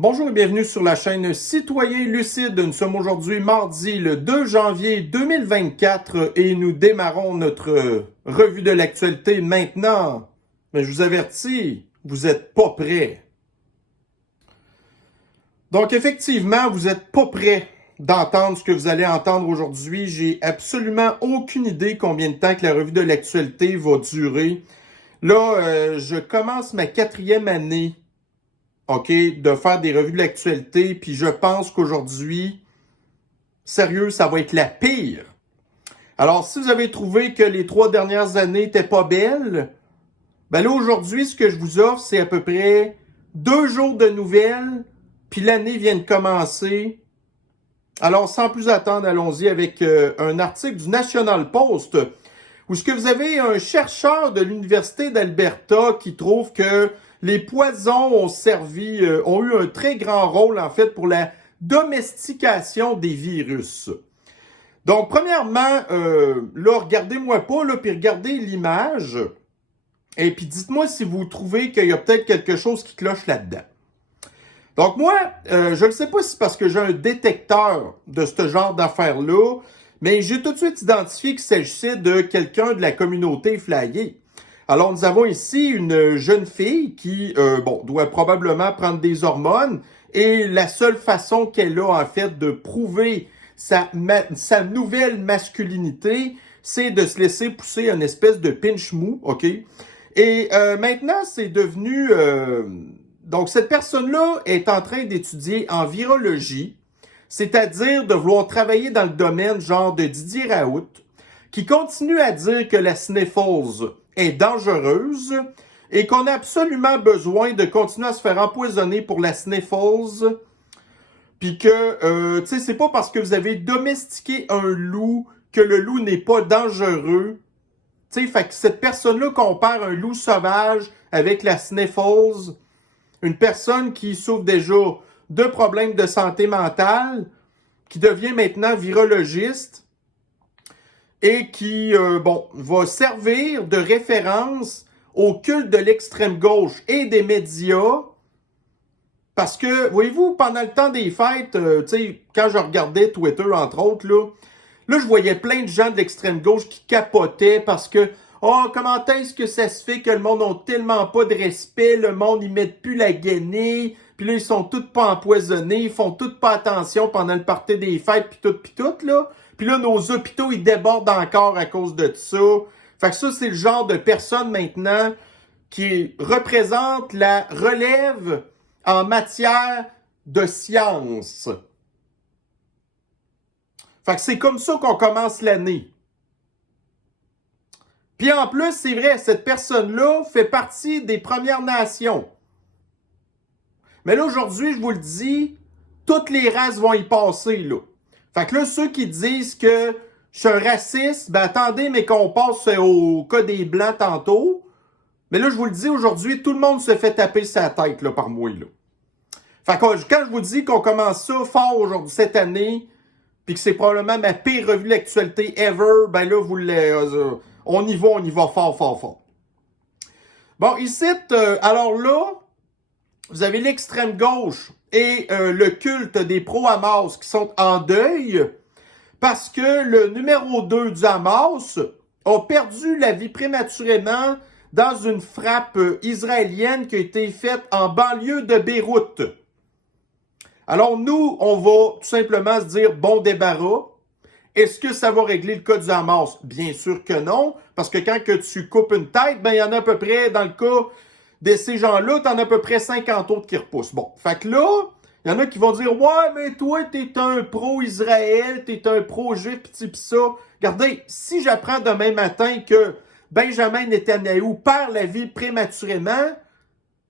Bonjour et bienvenue sur la chaîne Citoyen Lucide. Nous sommes aujourd'hui mardi le 2 janvier 2024 et nous démarrons notre revue de l'actualité maintenant. Mais je vous avertis, vous n'êtes pas prêts. Donc effectivement, vous n'êtes pas prêts d'entendre ce que vous allez entendre aujourd'hui. J'ai absolument aucune idée combien de temps que la revue de l'actualité va durer. Là, je commence ma 4e année. OK, de faire des revues de l'actualité, puis je pense qu'aujourd'hui, sérieux, ça va être la pire. Alors, si vous avez trouvé que les 3 dernières années n'étaient pas belles, ben là, aujourd'hui, ce que je vous offre, c'est à peu près 2 jours de nouvelles, puis l'année vient de commencer. Alors, sans plus attendre, allons-y avec un article du National Post, où ce que vous avez un chercheur de l'Université d'Alberta qui trouve que les poisons ont eu un très grand rôle, en fait, pour la domestication des virus. Donc, premièrement, là, regardez-moi pas, là, puis regardez l'image, et puis dites-moi si vous trouvez qu'il y a peut-être quelque chose qui cloche là-dedans. Donc, moi, je ne sais pas si c'est parce que j'ai un détecteur de ce genre d'affaires-là, mais j'ai tout de suite identifié qu'il s'agissait de quelqu'un de la communauté flyée. Alors, nous avons ici une jeune fille qui, doit probablement prendre des hormones et la seule façon qu'elle a, en fait, de prouver sa nouvelle masculinité, c'est de se laisser pousser une espèce de pinch mou, OK? Et maintenant, c'est devenu... donc, cette personne-là est en train d'étudier en virologie, c'est-à-dire de vouloir travailler dans le domaine genre de Didier Raoult, qui continue à dire que la sniffles est dangereuse et qu'on a absolument besoin de continuer à se faire empoisonner pour la sniffles, puis que, tu sais, c'est pas parce que vous avez domestiqué un loup que le loup n'est pas dangereux. Tu sais, fait que cette personne-là compare un loup sauvage avec la sniffles, une personne qui souffre déjà de problèmes de santé mentale, qui devient maintenant virologiste, et qui, va servir de référence au culte de l'extrême gauche et des médias. Parce que, voyez-vous, pendant le temps des fêtes, tu sais, quand je regardais Twitter, entre autres, là, je voyais plein de gens de l'extrême gauche qui capotaient parce que, comment est-ce que ça se fait que le monde n'a tellement pas de respect, le monde, ils mettent plus la guenille, puis là, ils sont tous pas empoisonnés, ils font tous pas attention pendant le party des fêtes, puis tout, là. Puis là, nos hôpitaux, ils débordent encore à cause de ça. Fait que ça, c'est le genre de personne maintenant qui représente la relève en matière de science. Fait que c'est comme ça qu'on commence l'année. Puis en plus, c'est vrai, cette personne-là fait partie des Premières Nations. Mais là, aujourd'hui, je vous le dis, toutes les races vont y passer, là. Fait que là, ceux qui disent que je suis un raciste, ben attendez, mais qu'on passe au cas des Blancs tantôt. Mais là, je vous le dis, aujourd'hui, tout le monde se fait taper sa tête, là, par moi, là. Fait que quand je vous dis qu'on commence ça fort aujourd'hui, cette année, puis que c'est probablement ma pire revue de l'actualité ever, ben là, on y va fort, fort, fort. Bon, ici, alors là, vous avez l'extrême gauche et le culte des pro-Hamas qui sont en deuil parce que le numéro 2 du Hamas a perdu la vie prématurément dans une frappe israélienne qui a été faite en banlieue de Beyrouth. Alors nous, on va tout simplement se dire bon débarras. Est-ce que ça va régler le cas du Hamas? Bien sûr que non, parce que quand que tu coupes une tête, ben il y en a à peu près, dans le cas de ces gens-là, t'en as à peu près 50 autres qui repoussent. Bon, fait que là, il y en a qui vont dire « Ouais, mais toi, t'es un pro-Israël, t'es un pro-juif, pis ça. » Regardez, si j'apprends demain matin que Benjamin Netanyahou perd la vie prématurément,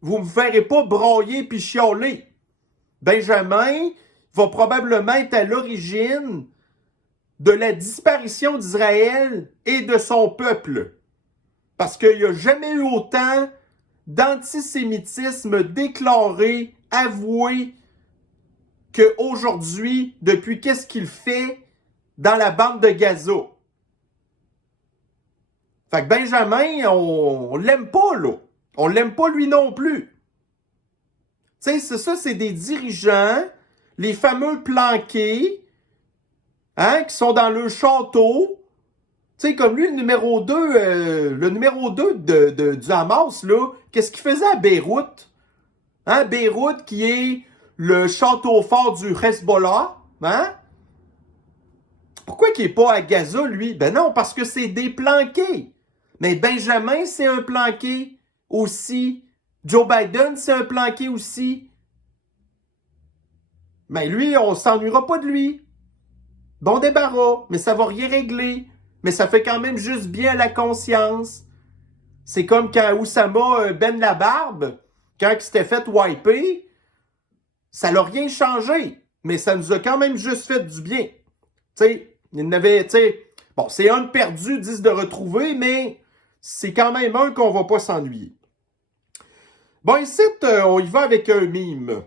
vous me verrez pas broyer puis chialer. Benjamin va probablement être à l'origine de la disparition d'Israël et de son peuple. Parce qu'il n'y a jamais eu autant d'antisémitisme déclaré, avoué, qu'aujourd'hui, depuis qu'est-ce qu'il fait dans la bande de Gaza. Fait que Benjamin, on l'aime pas, là. On l'aime pas lui non plus. Tu sais, c'est ça, c'est des dirigeants, les fameux planqués, hein, qui sont dans le château. Tu sais, comme lui, le numéro 2 du Hamas, là, qu'est-ce qu'il faisait à Beyrouth? Hein, Beyrouth, qui est le château fort du Hezbollah, hein? Pourquoi qu'il n'est pas à Gaza, lui? Ben non, parce que c'est des planqués. Mais Benjamin, c'est un planqué aussi. Joe Biden, c'est un planqué aussi. Mais lui, on s'ennuiera pas de lui. Bon débarras, mais ça va rien régler. Mais ça fait quand même juste bien à la conscience. C'est comme quand Oussama Ben Labarbe, quand il s'était fait wiper, ça l'a rien changé. Mais ça nous a quand même juste fait du bien. Tu sais, il n'avait, tu sais, bon, c'est un de perdu, 10 de retrouvé, mais c'est quand même un qu'on va pas s'ennuyer. Bon, ici, on y va avec un meme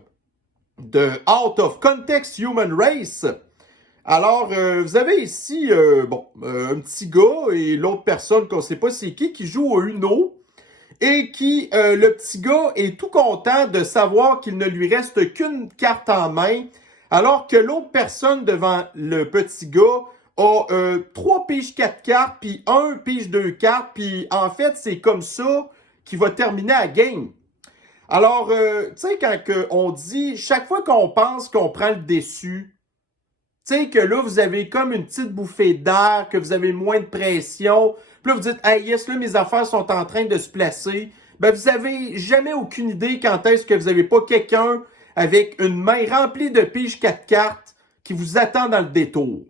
de Out of Context Human Race. Alors, vous avez ici, un petit gars et l'autre personne qu'on ne sait pas c'est qui joue au Uno et qui, le petit gars, est tout content de savoir qu'il ne lui reste qu'une carte en main, alors que l'autre personne devant le petit gars a 3 piges 4 cartes, puis 1 pige 2 cartes, puis en fait, c'est comme ça qu'il va terminer la game. Alors, tu sais, quand on dit, chaque fois qu'on pense qu'on prend le déçu, tu sais, que là, vous avez comme une petite bouffée d'air, que vous avez moins de pression. Puis là, vous dites, hey, yes, là, mes affaires sont en train de se placer. Ben, vous avez jamais aucune idée quand est-ce que vous n'avez pas quelqu'un avec une main remplie de piges 4 cartes qui vous attend dans le détour.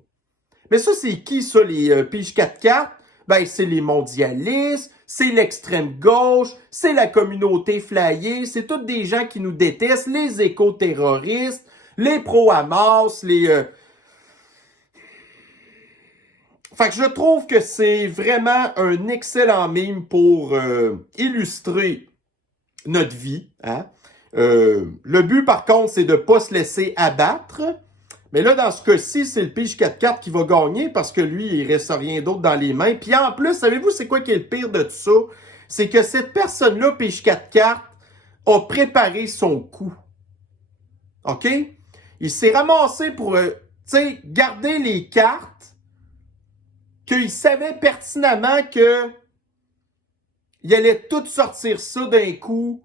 Mais ça, c'est qui, ça, les piges 4 cartes? Ben, c'est les mondialistes, c'est l'extrême gauche, c'est la communauté flyée, c'est tous des gens qui nous détestent, les éco-terroristes, les pro-Hamas, les... Fait que je trouve que c'est vraiment un excellent meme pour illustrer notre vie. Hein? Le but, par contre, c'est de ne pas se laisser abattre. Mais là, dans ce cas-ci, c'est le pige 4-4 qui va gagner parce que lui, il reste rien d'autre dans les mains. Puis en plus, savez-vous c'est quoi qui est le pire de tout ça? C'est que cette personne-là, pige 4-4, a préparé son coup. OK? Il s'est ramassé pour, garder les cartes qu'il savait pertinemment que il allait tout sortir ça d'un coup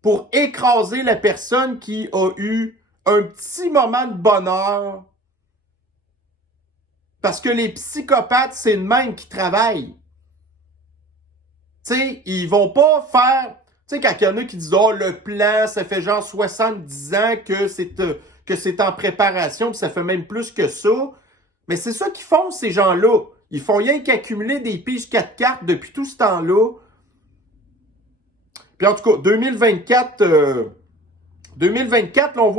pour écraser la personne qui a eu un petit moment de bonheur. Parce que les psychopathes, c'est le même qui travaillent. Tu sais, ils vont pas faire... Tu sais, quand il y en a qui disent « Oh, le plan, ça fait genre 70 ans que c'est en préparation, puis ça fait même plus que ça. » Mais c'est ça qu'ils font, ces gens-là. Ils font rien qu'accumuler des piges 4 cartes depuis tout ce temps-là. Puis en tout cas, 2024,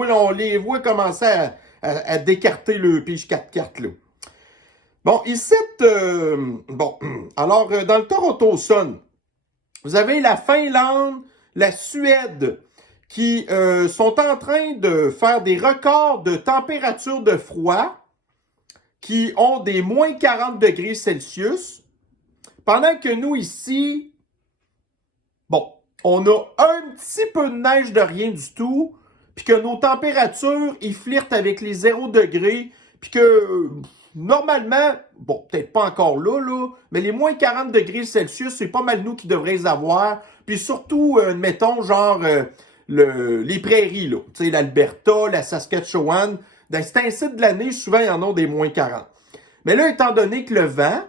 là, on les voit commencer à décarter le pige 4 cartes, là. Bon, ici, alors, dans le Toronto Sun, vous avez la Finlande, la Suède, qui sont en train de faire des records de température de froid, qui ont des moins 40 degrés Celsius, pendant que nous, ici, on a un petit peu de neige de rien du tout, puis que nos températures, ils flirtent avec les 0 degrés, puis que, normalement, peut-être pas encore là, mais les moins 40 degrés Celsius, c'est pas mal nous qui devraient les avoir, puis surtout, mettons, genre, les prairies, là, tu sais, l'Alberta, la Saskatchewan, dans cet site de l'année, souvent, il y en a des moins 40. Mais là, étant donné que le vent,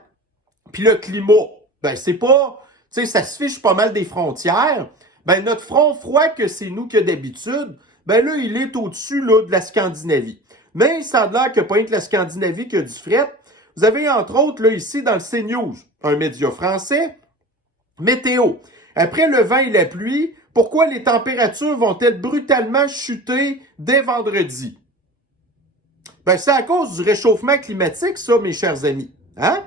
puis le climat, c'est pas... Tu sais, ça se fiche pas mal des frontières. Ben, notre front froid que c'est nous que d'habitude, ben là, il est au-dessus là, de la Scandinavie. Mais ça a l'air que pas rien que la Scandinavie qui a du fret. Vous avez entre autres, là, ici, dans le CNews, un média français, météo. Après le vent et la pluie, pourquoi les températures vont-elles brutalement chuter dès vendredi? Ben, c'est à cause du réchauffement climatique, ça, mes chers amis. Hein?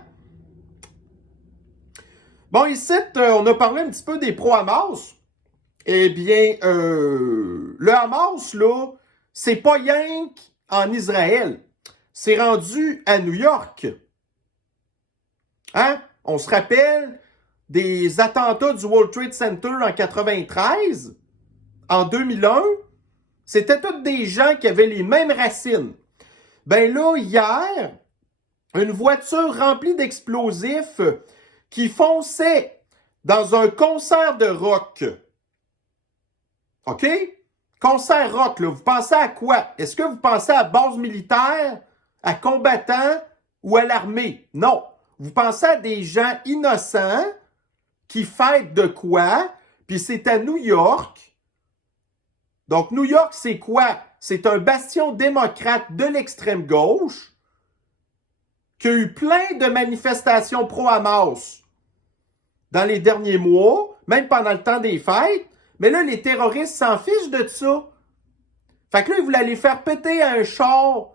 Bon, ici, on a parlé un petit peu des pro-Hamas. Eh bien, le Hamas, là, c'est pas rien qu'en Israël. C'est rendu à New York. Hein? On se rappelle des attentats du World Trade Center en 93, en 2001. C'était tous des gens qui avaient les mêmes racines. Ben là, hier, une voiture remplie d'explosifs qui fonçait dans un concert de rock. OK? Concert rock, là, vous pensez à quoi? Est-ce que vous pensez à base militaire, à combattants ou à l'armée? Non. Vous pensez à des gens innocents qui fêtent de quoi? Puis c'est à New York. Donc, New York, c'est quoi? C'est un bastion démocrate de l'extrême gauche qui a eu plein de manifestations pro-Hamas dans les derniers mois, même pendant le temps des fêtes. Mais là, les terroristes s'en fichent de ça. Fait que là, ils voulaient aller faire péter un char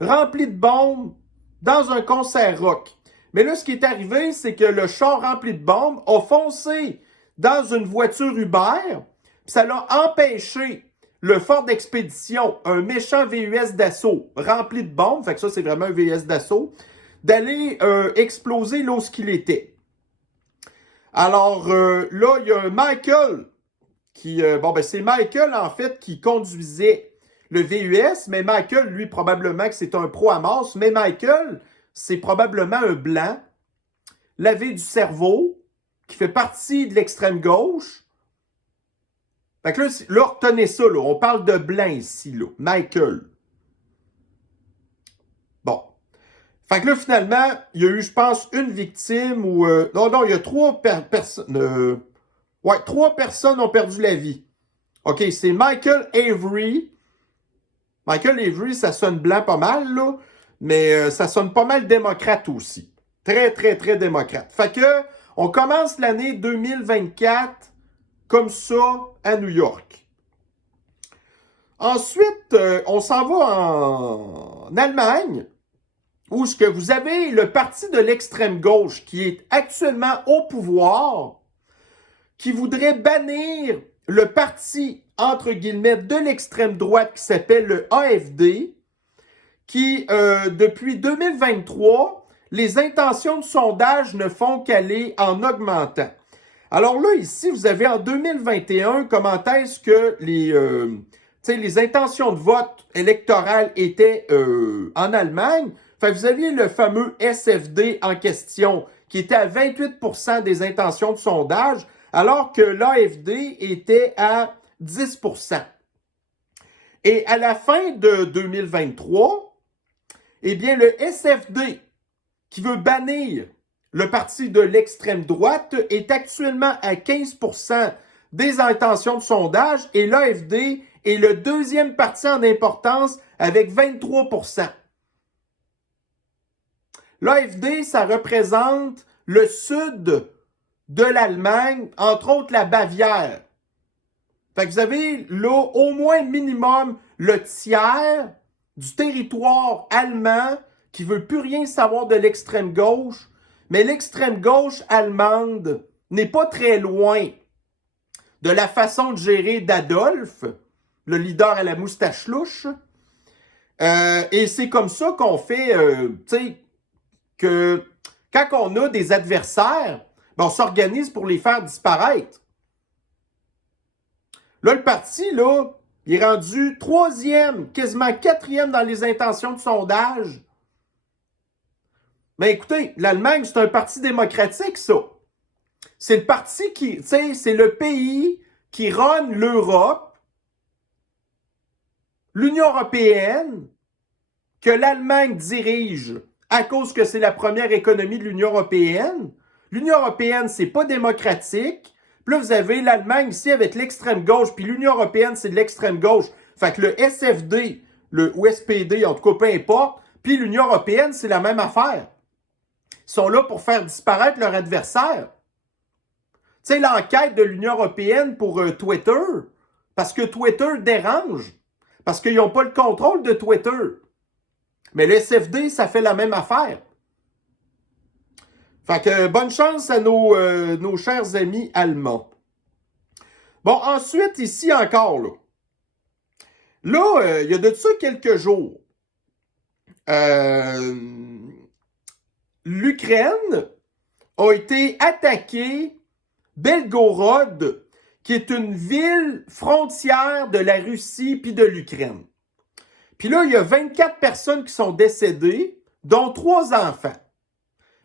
rempli de bombes dans un concert rock. Mais là, ce qui est arrivé, c'est que le char rempli de bombes a foncé dans une voiture Uber, puis ça l'a empêché le Ford Expedition, un méchant VUS d'assaut rempli de bombes, fait que ça, c'est vraiment un VUS d'assaut, d'aller exploser là où il était. Alors, là, il y a un Michael qui... c'est Michael, en fait, qui conduisait le VUS, mais Michael, lui, probablement que c'est un pro-Hamas, mais Michael, c'est probablement un blanc, lavé du cerveau, qui fait partie de l'extrême gauche. Fait que là, retenez ça, là, on parle de blanc ici, là, Michael. Bon. Fait que là, finalement, il y a eu, je pense, une victime ou... non, il y a trois personnes... trois personnes ont perdu la vie. OK, c'est Michael Avery. Michael Avery, ça sonne blanc pas mal, là, mais ça sonne pas mal démocrate aussi. Très, très, très démocrate. Fait que, on commence l'année 2024 comme ça à New York. Ensuite, on s'en va en Allemagne, où ce que vous avez le parti de l'extrême gauche qui est actuellement au pouvoir, qui voudrait bannir le parti, entre guillemets, de l'extrême droite qui s'appelle le AfD, qui, depuis 2023, les intentions de sondage ne font qu'aller en augmentant. Alors là, ici, vous avez en 2021, comment est-ce que les intentions de vote électorales étaient en Allemagne. Fait que vous aviez le fameux SFD en question, qui était à 28% des intentions de sondage, alors que l'AfD était à 10%. Et à la fin de 2023, eh bien, le SFD, qui veut bannir le parti de l'extrême droite, est actuellement à 15% des intentions de sondage et l'AfD est le deuxième parti en importance avec 23%. L'AfD, ça représente le sud de l'Allemagne, entre autres la Bavière. Fait que vous avez là au moins minimum le tiers du territoire allemand qui veut plus rien savoir de l'extrême gauche, mais l'extrême gauche allemande n'est pas très loin de la façon de gérer d'Adolf, le leader à la moustache louche. Et c'est comme ça qu'on fait, tu sais, que quand on a des adversaires, ben on s'organise pour les faire disparaître. Là, le parti, là, il est rendu 3e, quasiment 4e dans les intentions de sondage. Mais écoutez, l'Allemagne, c'est un parti démocratique, ça. C'est le parti qui, tu sais, c'est le pays qui run l'Europe, l'Union européenne, que l'Allemagne dirige à cause que c'est la première économie de l'Union européenne. L'Union européenne, c'est pas démocratique. Puis là, vous avez l'Allemagne ici avec l'extrême gauche, puis l'Union européenne, c'est de l'extrême gauche. Fait que le SFD, ou SPD, en tout cas, peu importe, puis l'Union européenne, c'est la même affaire. Ils sont là pour faire disparaître leur adversaire. Tu sais, l'enquête de l'Union européenne pour Twitter, parce que Twitter dérange, parce qu'ils n'ont pas le contrôle de Twitter. Mais le SFD, ça fait la même affaire. Fait que bonne chance à nos chers amis allemands. Bon, ensuite, ici encore, là. Là, il y a de ça quelques jours. L'Ukraine a été attaquée, Belgorod, qui est une ville frontière de la Russie puis de l'Ukraine. Puis là, il y a 24 personnes qui sont décédées, dont 3 enfants.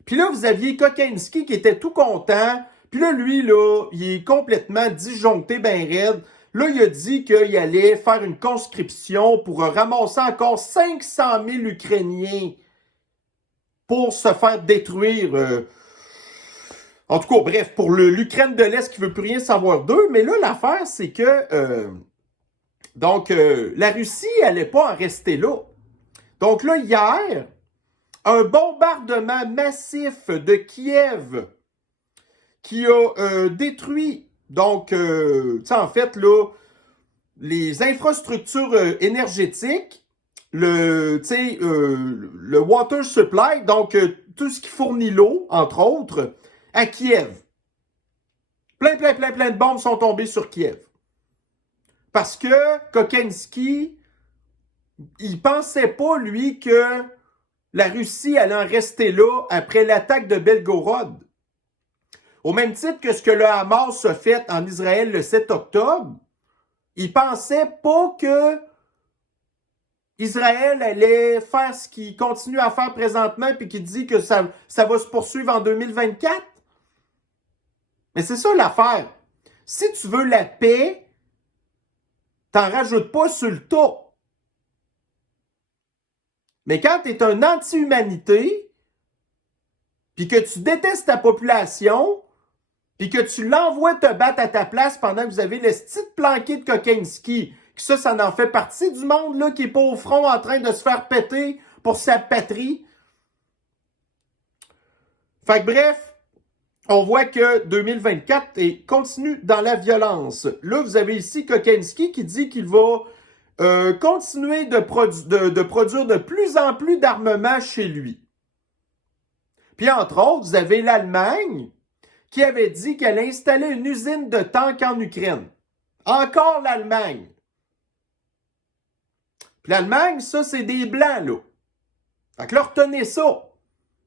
Puis là, vous aviez Kokenski qui était tout content. Puis là, lui, là, il est complètement disjoncté, ben raide. Là, il a dit qu'il allait faire une conscription pour ramasser encore 500 000 Ukrainiens pour se faire détruire. En tout cas, bref, pour l'Ukraine de l'Est qui veut plus rien savoir d'eux. Mais là, l'affaire, c'est que la Russie n'allait pas en rester là. Donc là, hier, un bombardement massif de Kiev qui a détruit, donc, en fait, là, les infrastructures énergétiques, le water supply, donc tout ce qui fournit l'eau, entre autres, à Kiev. Plein de bombes sont tombées sur Kiev. Parce que Kokenski, il pensait pas, lui, que la Russie allait en rester là après l'attaque de Belgorod. Au même titre que ce que le Hamas a fait en Israël le 7 octobre, il pensait pas que Israël allait faire ce qu'il continue à faire présentement puis qu'il dit que ça va se poursuivre en 2024. Mais c'est ça l'affaire. Si tu veux la paix, t'en rajoutes pas sur le tas. Mais quand tu es un anti-humanité, puis que tu détestes ta population, puis que tu l'envoies te battre à ta place pendant que vous avez le style planqué de Kokenski, que ça en fait partie du monde là, qui est pas au front en train de se faire péter pour sa patrie. Fait que bref, on voit que 2024 continue dans la violence. Là, vous avez ici Kokenski qui dit qu'il va continuer de produire de plus en plus d'armements chez lui. Puis entre autres, vous avez l'Allemagne qui avait dit qu'elle installait une usine de tanks en Ukraine. Encore l'Allemagne. Puis l'Allemagne, ça, c'est des Blancs, là. Fait que là, retenez ça.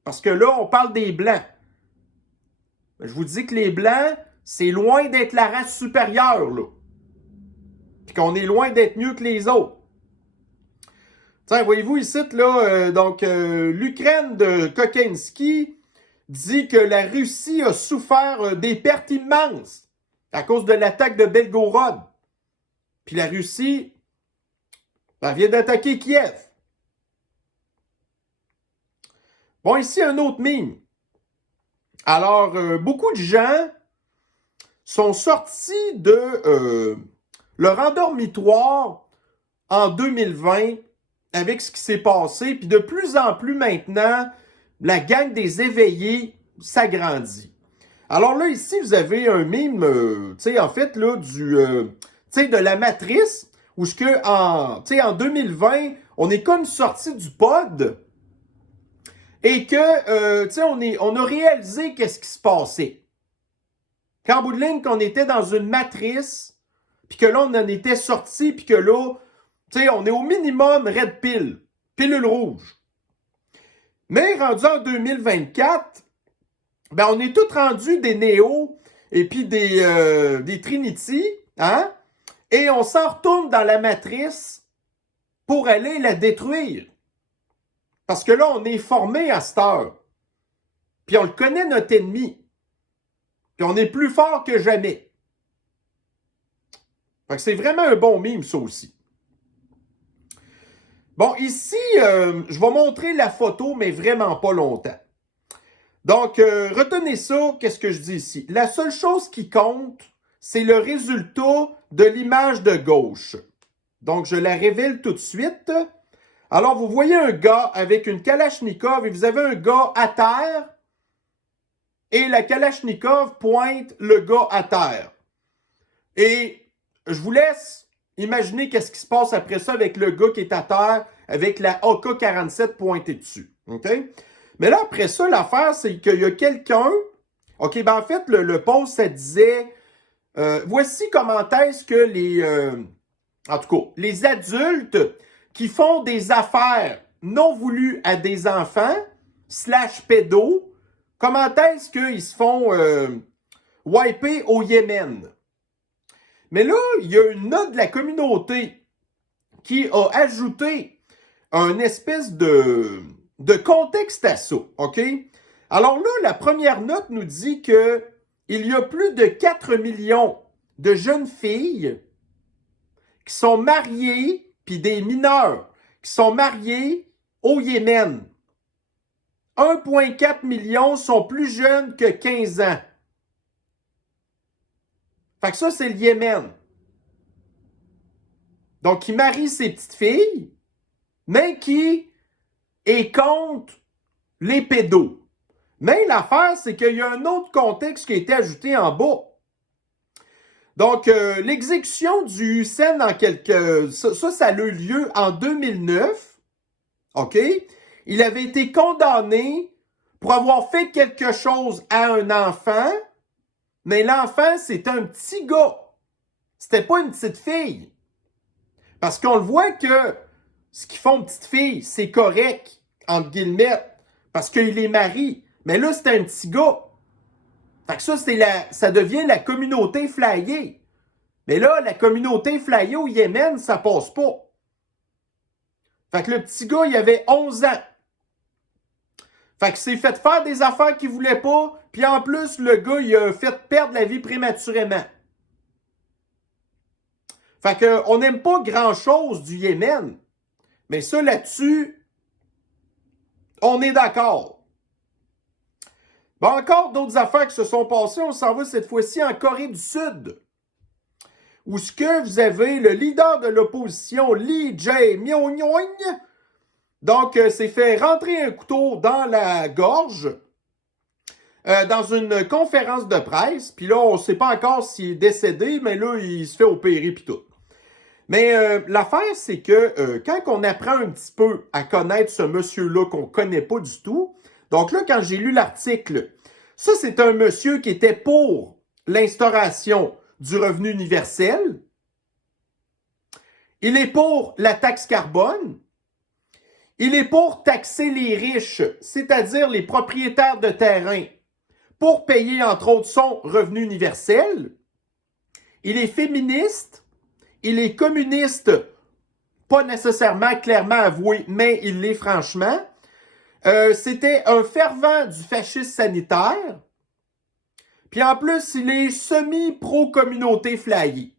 Parce que là, on parle des Blancs. Je vous dis que les Blancs, c'est loin d'être la race supérieure, là. Puis qu'on est loin d'être mieux que les autres. Tiens, voyez-vous ici, là, l'Ukraine de Kokenski dit que la Russie a souffert des pertes immenses à cause de l'attaque de Belgorod. Puis la Russie vient d'attaquer Kiev. Bon, ici, un autre meme. Alors, beaucoup de gens sont sortis de leur endormitoire en 2020 avec ce qui s'est passé. Puis de plus en plus maintenant, la gang des éveillés s'agrandit. Alors là, ici, vous avez un mime, en fait, là, de la matrice, où en 2020, on est comme sorti du pod et que, on a réalisé qu'est-ce qui se passait. Qu'en bout de ligne, qu'on était dans une matrice, puis que là, on en était sorti, puis que là, on est au minimum red pill, pilule rouge. Mais rendu en 2024, on est tous rendus des Néo et puis des Trinity, hein? Et on s'en retourne dans la matrice pour aller la détruire. Parce que là, on est formé à cette heure. Puis on le connaît, notre ennemi. Puis on est plus fort que jamais. Fait que c'est vraiment un bon mime, ça aussi. Bon, ici, je vais montrer la photo, mais vraiment pas longtemps. Donc, retenez ça, qu'est-ce que je dis ici? La seule chose qui compte, c'est le résultat de l'image de gauche. Donc, je la révèle tout de suite. Alors, vous voyez un gars avec une Kalachnikov et vous avez un gars à terre et la Kalachnikov pointe le gars à terre. Et je vous laisse imaginer qu'est-ce qui se passe après ça avec le gars qui est à terre avec la AK-47 pointée dessus. OK? Mais là, après ça, l'affaire, c'est qu'il y a quelqu'un... OK, en fait, le post, ça disait... voici comment est-ce que les adultes qui font des affaires non voulues à des enfants, / pédos, comment est-ce qu'ils se font wiper au Yémen? Mais là, il y a une note de la communauté qui a ajouté un espèce de contexte à ça, OK? Alors là, la première note nous dit que il y a plus de 4 millions de jeunes filles qui sont mariées, puis des mineurs qui sont mariés au Yémen. 1,4 million sont plus jeunes que 15 ans. Fait que ça, c'est le Yémen. Donc, il marie ses petites filles, mais qui est contre les pédos. Mais l'affaire, c'est qu'il y a un autre contexte qui a été ajouté en bas. Donc, l'exécution du Hussein en ça a eu lieu en 2009. OK? Il avait été condamné pour avoir fait quelque chose à un enfant, mais l'enfant, c'était un petit gars. C'était pas une petite fille. Parce qu'on le voit que ce qu'ils font petite fille, c'est correct, entre guillemets, parce qu'il les marie. Mais là, c'était un petit gars. Fait que ça devient la communauté flyée. Mais là, la communauté flyée au Yémen, ça passe pas. Fait que le petit gars, il avait 11 ans. Fait que s'est fait faire des affaires qu'il voulait pas, puis en plus, le gars, il a fait perdre la vie prématurément. Fait que on n'aime pas grand-chose du Yémen. Mais ça, là-dessus, on est d'accord. Bon, encore d'autres affaires qui se sont passées. On s'en va cette fois-ci en Corée du Sud. Où ce que vous avez le leader de l'opposition, Lee Jae-myung, donc s'est fait rentrer un couteau dans la gorge dans une conférence de presse. Puis là, on ne sait pas encore s'il est décédé, mais là, il se fait opérer puis tout. Mais l'affaire, c'est que quand on apprend un petit peu à connaître ce monsieur-là qu'on ne connaît pas du tout, donc là, quand j'ai lu l'article, ça, c'est un monsieur qui était pour l'instauration du revenu universel. Il est pour la taxe carbone. Il est pour taxer les riches, c'est-à-dire les propriétaires de terrain, pour payer, entre autres, son revenu universel. Il est féministe. Il est communiste, pas nécessairement clairement avoué, mais il l'est franchement. C'était un fervent du fascisme sanitaire. Puis en plus, il est semi-pro-communauté flyée.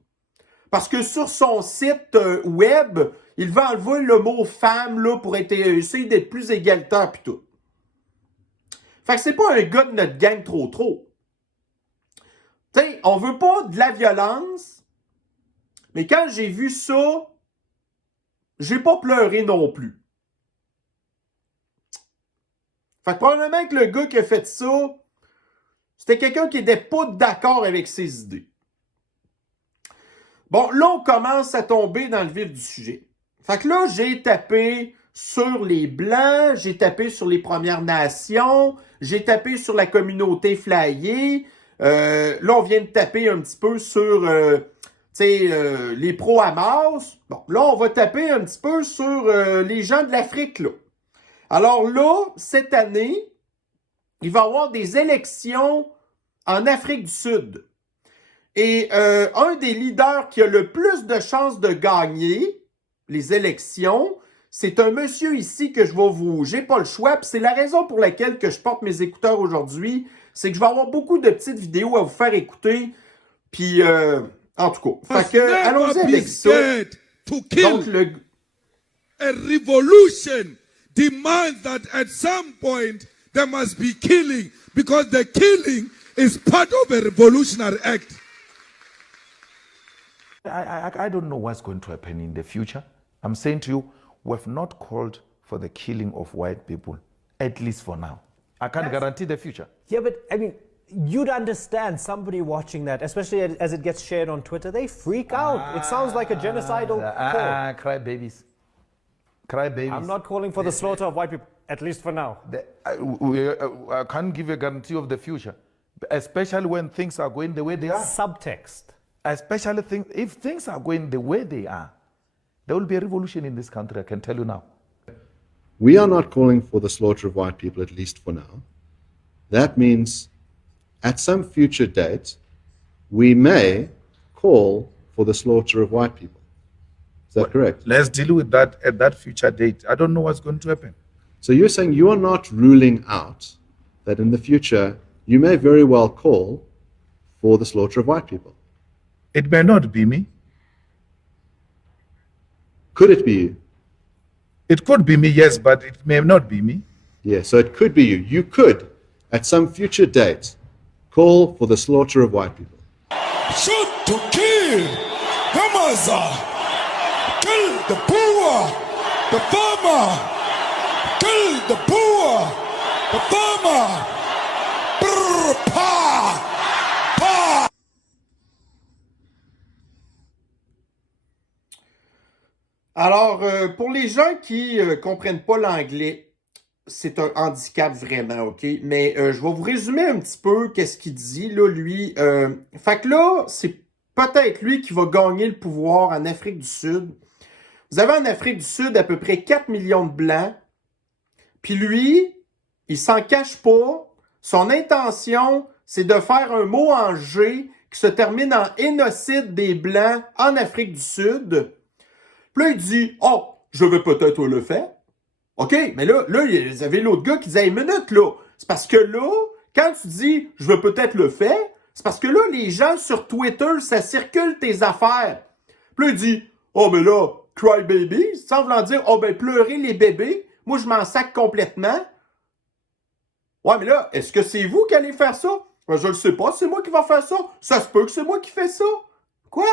Parce que sur son site web, il va enlever le mot femme là, pour essayer d'être plus égalitaire puis tout. Fait que c'est pas un gars de notre gang trop. Tu sais, on veut pas de la violence, mais quand j'ai vu ça, j'ai pas pleuré non plus. Fait que probablement que le gars qui a fait ça, c'était quelqu'un qui n'était pas d'accord avec ses idées. Bon, là, on commence à tomber dans le vif du sujet. Fait que là, j'ai tapé sur les Blancs, j'ai tapé sur les Premières Nations, j'ai tapé sur la communauté flyée. Là, on vient de taper un petit peu sur les pro-Hamas. Bon, là, on va taper un petit peu sur les gens de l'Afrique, là. Alors là, cette année, il va y avoir des élections en Afrique du Sud. Et un des leaders qui a le plus de chances de gagner les élections, c'est un monsieur ici que je vais vous... J'ai pas le choix, puis c'est la raison pour laquelle que je porte mes écouteurs aujourd'hui, c'est que je vais avoir beaucoup de petites vidéos à vous faire écouter, puis en tout cas, fait que, allons-y avec ça. Donc, A revolution demands that at some point there must be killing, because the killing is part of a revolutionary act. I don't know what's going to happen in the future. I'm saying to you, we've not called for the killing of white people, at least for now. I can't guarantee the future. Yeah, but I mean, you'd understand somebody watching that, especially as it gets shared on Twitter, they freak out. It sounds like a genocidal call. Cry babies. Cry babies. I'm not calling for the slaughter of white people, at least for now. I can't give a guarantee of the future, especially when things are going the way they are. Subtext. Especially if things are going the way they are, there will be a revolution in this country, I can tell you now. We are not calling for the slaughter of white people, at least for now. That means at some future date, we may call for the slaughter of white people. Is that correct? Let's deal with that at that future date. I don't know what's going to happen. So you're saying you are not ruling out that in the future you may very well call for the slaughter of white people. It may not be me. Could it be you? It could be me, yes, but it may not be me. Yeah, so it could be you. You could, at some future date, call for the slaughter of white people. Shoot to kill the mother, kill the poor, the farmer, kill the poor, the farmer. Brr, pa, pa. Alors, pour les gens qui comprennent pas l'anglais, c'est un handicap vraiment, OK? Mais je vais vous résumer un petit peu qu'est-ce qu'il dit, là, lui. Fait que là, c'est peut-être lui qui va gagner le pouvoir en Afrique du Sud. Vous avez en Afrique du Sud à peu près 4 millions de Blancs. Puis lui, il s'en cache pas. Son intention, c'est de faire un mot en G qui se termine en génocide des Blancs en Afrique du Sud. Puis là, il dit « Oh, je vais peut-être le faire. » OK, mais là, vous avez l'autre gars qui dit « Hey, une minute, là. » C'est parce que là, quand tu dis « Je vais peut-être le faire », c'est parce que là, les gens sur Twitter, ça circule tes affaires. Puis là, il dit « Oh, mais là, cry baby. » Sans vouloir dire « Oh, ben, pleurer les bébés. Moi, je m'en sac complètement. » Ouais, mais là, est-ce que c'est vous qui allez faire ça? Ben, je le sais pas, c'est moi qui vais faire ça. Ça se peut que c'est moi qui fais ça. Quoi?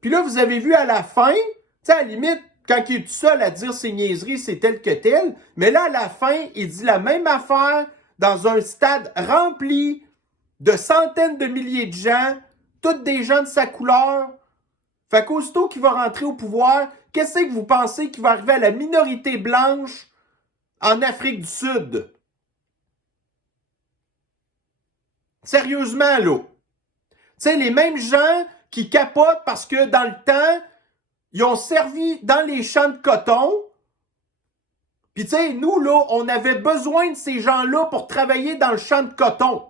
Puis là, vous avez vu à la fin, tu sais, à la limite, quand il est tout seul à dire ses niaiseries, c'est tel que tel. Mais là, à la fin, il dit la même affaire dans un stade rempli de centaines de milliers de gens, toutes des gens de sa couleur. Fait qu'aussitôt qu'il va rentrer au pouvoir, qu'est-ce que vous pensez qui va arriver à la minorité blanche en Afrique du Sud? Sérieusement, là. Tu sais, les mêmes gens qui capotent parce que dans le temps, ils ont servi dans les champs de coton. Puis, tu sais, nous, là, on avait besoin de ces gens-là pour travailler dans le champ de coton.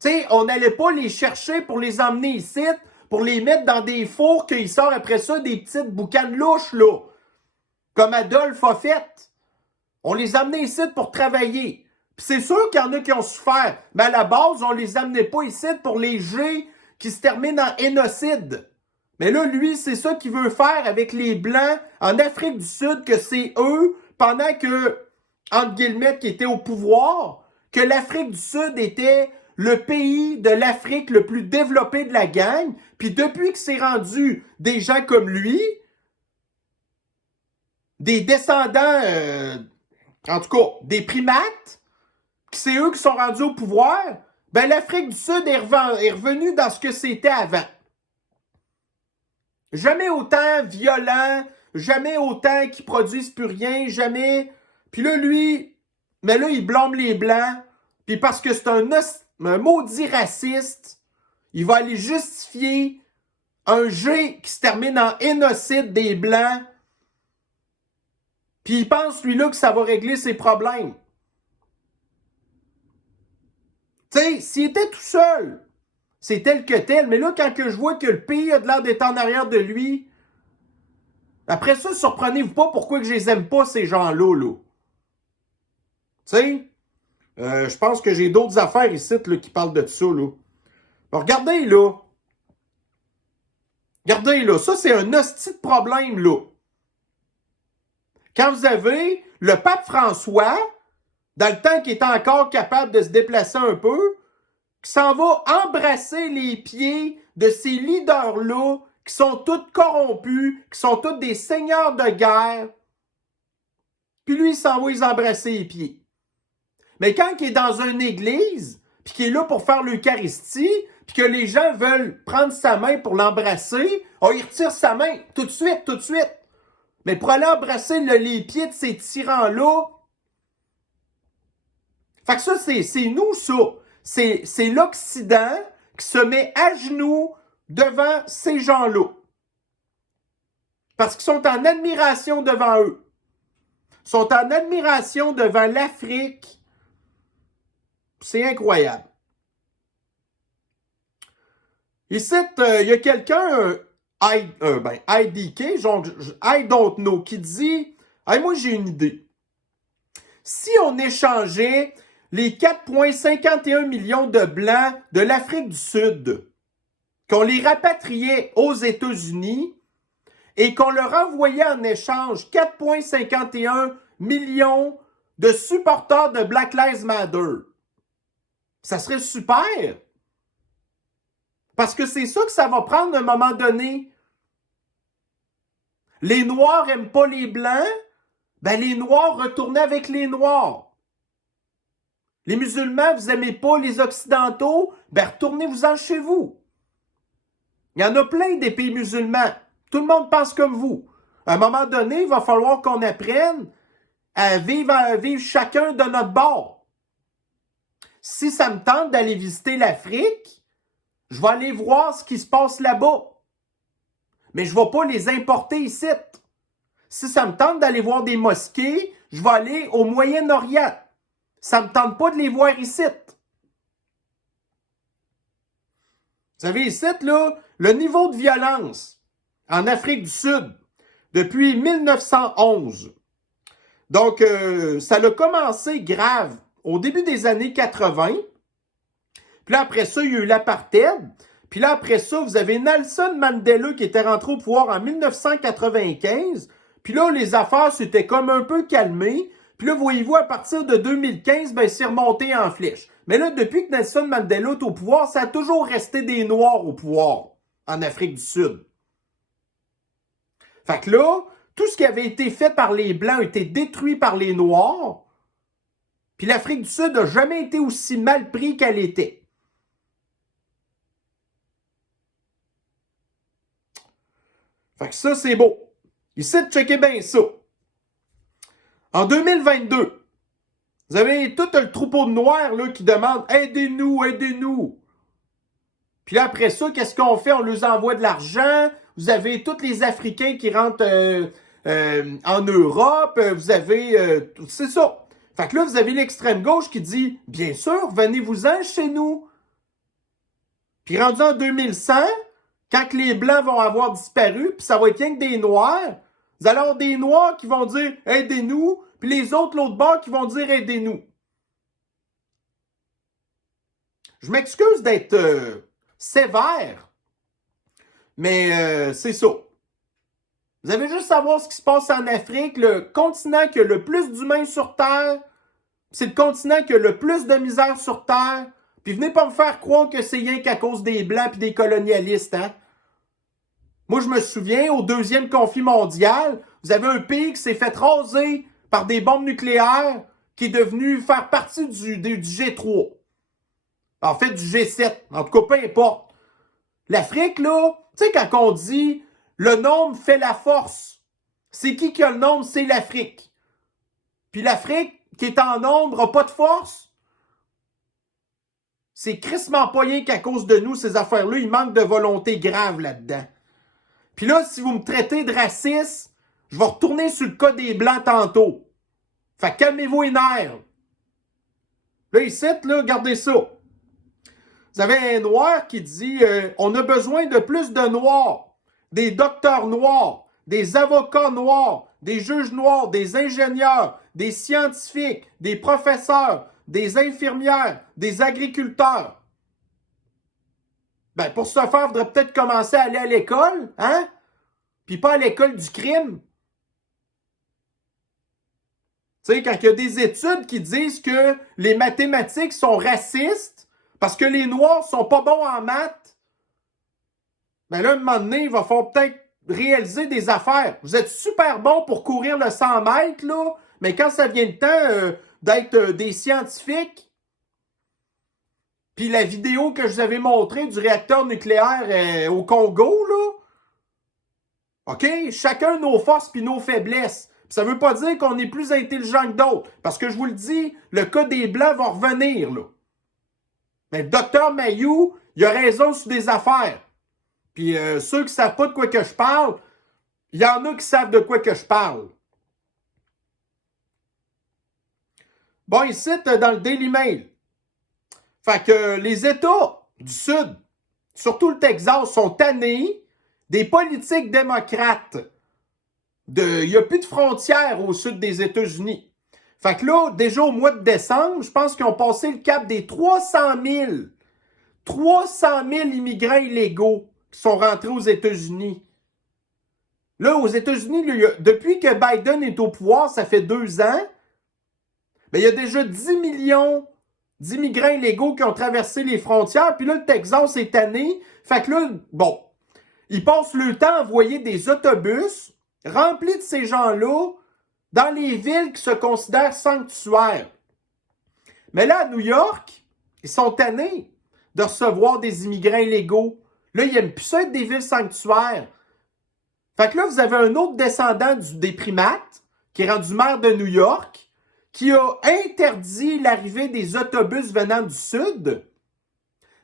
Tu sais, on n'allait pas les chercher pour les emmener ici, pour les mettre dans des fours qu'ils sortent après ça des petites boucanes louches, là. Comme Adolphe a fait. On les amenait ici pour travailler. Puis c'est sûr qu'il y en a qui ont souffert. Mais à la base, on les amenait pas ici pour les G qui se terminent en génocide. Mais là, lui, c'est ça qu'il veut faire avec les Blancs en Afrique du Sud, que c'est eux, pendant que, entre guillemets, qui étaient au pouvoir, que l'Afrique du Sud était le pays de l'Afrique le plus développé de la gang. Puis depuis que c'est rendu des gens comme lui, des descendants, en tout cas, des primates, que c'est eux qui sont rendus au pouvoir, ben l'Afrique du Sud est revenue dans ce que c'était avant. Jamais autant violent, jamais autant qui produisent plus rien, jamais. Puis là, lui, mais là, il blâme les Blancs. Puis parce que c'est un maudit raciste, il va aller justifier un G qui se termine en génocide des Blancs. Puis il pense, lui-là, que ça va régler ses problèmes. Tu sais, s'il était tout seul, c'est tel que tel. Mais là, quand que je vois que le pays a de l'air d'être en arrière de lui, après ça, surprenez-vous pas pourquoi que je les aime pas, ces gens-là. Là. Tu sais, je pense que j'ai d'autres affaires ici là, qui parlent de ça. Là. Alors, regardez, là. Regardez, là. Ça, c'est un hostie de problème, là. Quand vous avez le pape François, dans le temps qu'il est encore capable de se déplacer un peu, qui s'en va embrasser les pieds de ces leaders-là, qui sont tous corrompus, qui sont tous des seigneurs de guerre. Puis lui, il s'en va les embrasser les pieds. Mais quand il est dans une église, puis qu'il est là pour faire l'Eucharistie, puis que les gens veulent prendre sa main pour l'embrasser, oh, il retire sa main tout de suite, tout de suite. Mais pour aller embrasser les pieds de ces tyrans-là, fait que ça, c'est nous, ça. C'est l'Occident qui se met à genoux devant ces gens-là. Parce qu'ils sont en admiration devant eux. Ils sont en admiration devant l'Afrique. C'est incroyable. Ici, il y a quelqu'un, IDK, donc I don't know, qui dit hey, moi j'ai une idée. Si on échangeait les 4,51 millions de Blancs de l'Afrique du Sud, qu'on les rapatriait aux États-Unis et qu'on leur envoyait en échange 4,51 millions de supporters de Black Lives Matter, ça serait super. Parce que c'est ça que ça va prendre à un moment donné. Les Noirs n'aiment pas les Blancs, ben les Noirs retournaient avec les Noirs. Les musulmans, vous n'aimez pas les Occidentaux, ben retournez-vous-en chez vous. Il y en a plein des pays musulmans. Tout le monde pense comme vous. À un moment donné, il va falloir qu'on apprenne à vivre chacun de notre bord. Si ça me tente d'aller visiter l'Afrique, je vais aller voir ce qui se passe là-bas. Mais je ne vais pas les importer ici. Si ça me tente d'aller voir des mosquées, je vais aller au Moyen-Orient. Ça ne me tente pas de les voir ici. Vous savez, ici, là, le niveau de violence en Afrique du Sud depuis 1911. Donc, ça a commencé grave au début des années 80. Puis là, après ça, il y a eu l'apartheid. Puis là, après ça, vous avez Nelson Mandela qui était rentré au pouvoir en 1995. Puis là, les affaires s'étaient comme un peu calmées. Puis là, voyez-vous, à partir de 2015, ben, c'est remonté en flèche. Mais là, depuis que Nelson Mandela est au pouvoir, ça a toujours resté des Noirs au pouvoir en Afrique du Sud. Fait que là, tout ce qui avait été fait par les Blancs a été détruit par les Noirs. Puis l'Afrique du Sud n'a jamais été aussi mal pris qu'elle était. Fait que ça, c'est beau. Ici, checkez bien ça. En 2022, vous avez tout le troupeau de Noirs là, qui demande « Aidez-nous, aidez-nous ». Puis là, après ça, qu'est-ce qu'on fait? On leur envoie de l'argent. Vous avez tous les Africains qui rentrent en Europe. Vous avez... c'est ça. Fait que là, vous avez l'extrême gauche qui dit « Bien sûr, venez-vous-en chez nous ». Puis rendu en 2100, quand les Blancs vont avoir disparu, puis ça va être rien que des Noirs, vous allez avoir des Noirs qui vont dire « Aidez-nous », puis les autres, l'autre bord, qui vont dire « Aidez-nous ». Je m'excuse d'être sévère, mais c'est ça. Vous avez juste à savoir ce qui se passe en Afrique, le continent qui a le plus d'humains sur Terre, c'est le continent qui a le plus de misère sur Terre, puis venez pas me faire croire que c'est rien qu'à cause des Blancs puis des colonialistes, hein? Moi, je me souviens, au deuxième conflit mondial, vous avez un pays qui s'est fait raser par des bombes nucléaires, qui est devenu faire partie du G3. En fait, du G7. En tout cas, peu importe. L'Afrique, là, tu sais, quand on dit « le nombre fait la force », c'est qui a le nombre? C'est l'Afrique. Puis l'Afrique, qui est en nombre, n'a pas de force. C'est crissement pas rien qu'à cause de nous, ces affaires-là, il manque de volonté grave là-dedans. Puis là, si vous me traitez de raciste, je vais retourner sur le cas des Blancs tantôt. Fait que calmez-vous les nerfs. Là, ici, là, regardez ça. Vous avez un Noir qui dit on a besoin de plus de Noirs, des docteurs noirs, des avocats noirs, des juges noirs, des ingénieurs, des scientifiques, des professeurs, des infirmières, des agriculteurs. Ben, pour ce faire, il faudrait peut-être commencer à aller à l'école, hein? Puis pas à l'école du crime. Tu sais, quand il y a des études qui disent que les mathématiques sont racistes parce que les Noirs sont pas bons en maths, ben là, à un moment donné, il va falloir peut-être réaliser des affaires. Vous êtes super bons pour courir le 100 mètres, là, mais quand ça vient le temps d'être des scientifiques, puis la vidéo que je vous avais montrée du réacteur nucléaire au Congo, là, OK? Chacun nos forces puis nos faiblesses. Puis ça veut pas dire qu'on est plus intelligent que d'autres. Parce que je vous le dis, le cas des Blancs va revenir, là. Mais le docteur Mayou, il a raison sur des affaires. Puis ceux qui savent pas de quoi que je parle, il y en a qui savent de quoi que je parle. Bon, ici, dans le Daily Mail. Fait que les États du Sud surtout le Texas, sont tannés des politiques démocrates. Il n'y a plus de frontières au sud des États-Unis. Fait que là, déjà au mois de décembre, je pense qu'ils ont passé le cap des 300 000. 300 000 immigrants illégaux qui sont rentrés aux États-Unis. Là, aux États-Unis, depuis que Biden est au pouvoir, ça fait 2 ans, ben, il y a déjà 10 millions d'immigrants illégaux qui ont traversé les frontières. Puis là, le Texas est tanné. Fait que là, bon, ils passent le temps à envoyer des autobus remplis de ces gens-là dans les villes qui se considèrent sanctuaires. Mais là, à New York, ils sont tannés de recevoir des immigrants illégaux. Là, ils n'aiment plus ça être des villes sanctuaires. Fait que là, vous avez un autre descendant des primates, qui est rendu maire de New York, qui a interdit l'arrivée des autobus venant du sud.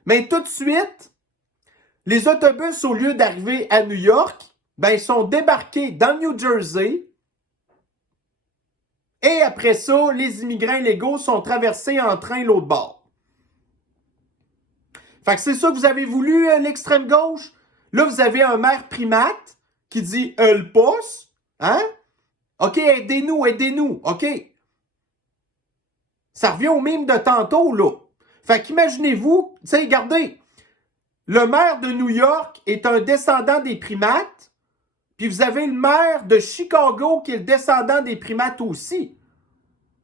Mais tout de suite, les autobus, au lieu d'arriver à New York, ben, ils sont débarqués dans le New Jersey. Et après ça, les immigrants illégaux sont traversés en train l'autre bord. Fait que c'est ça que vous avez voulu, l'extrême gauche? Là, vous avez un maire primate qui dit le pouce, hein? OK, aidez-nous, aidez-nous, OK. Ça revient au mime de tantôt, là. Fait qu'imaginez-vous, tu sais, regardez, le maire de New York est un descendant des primates, puis vous avez le maire de Chicago qui est le descendant des primates aussi.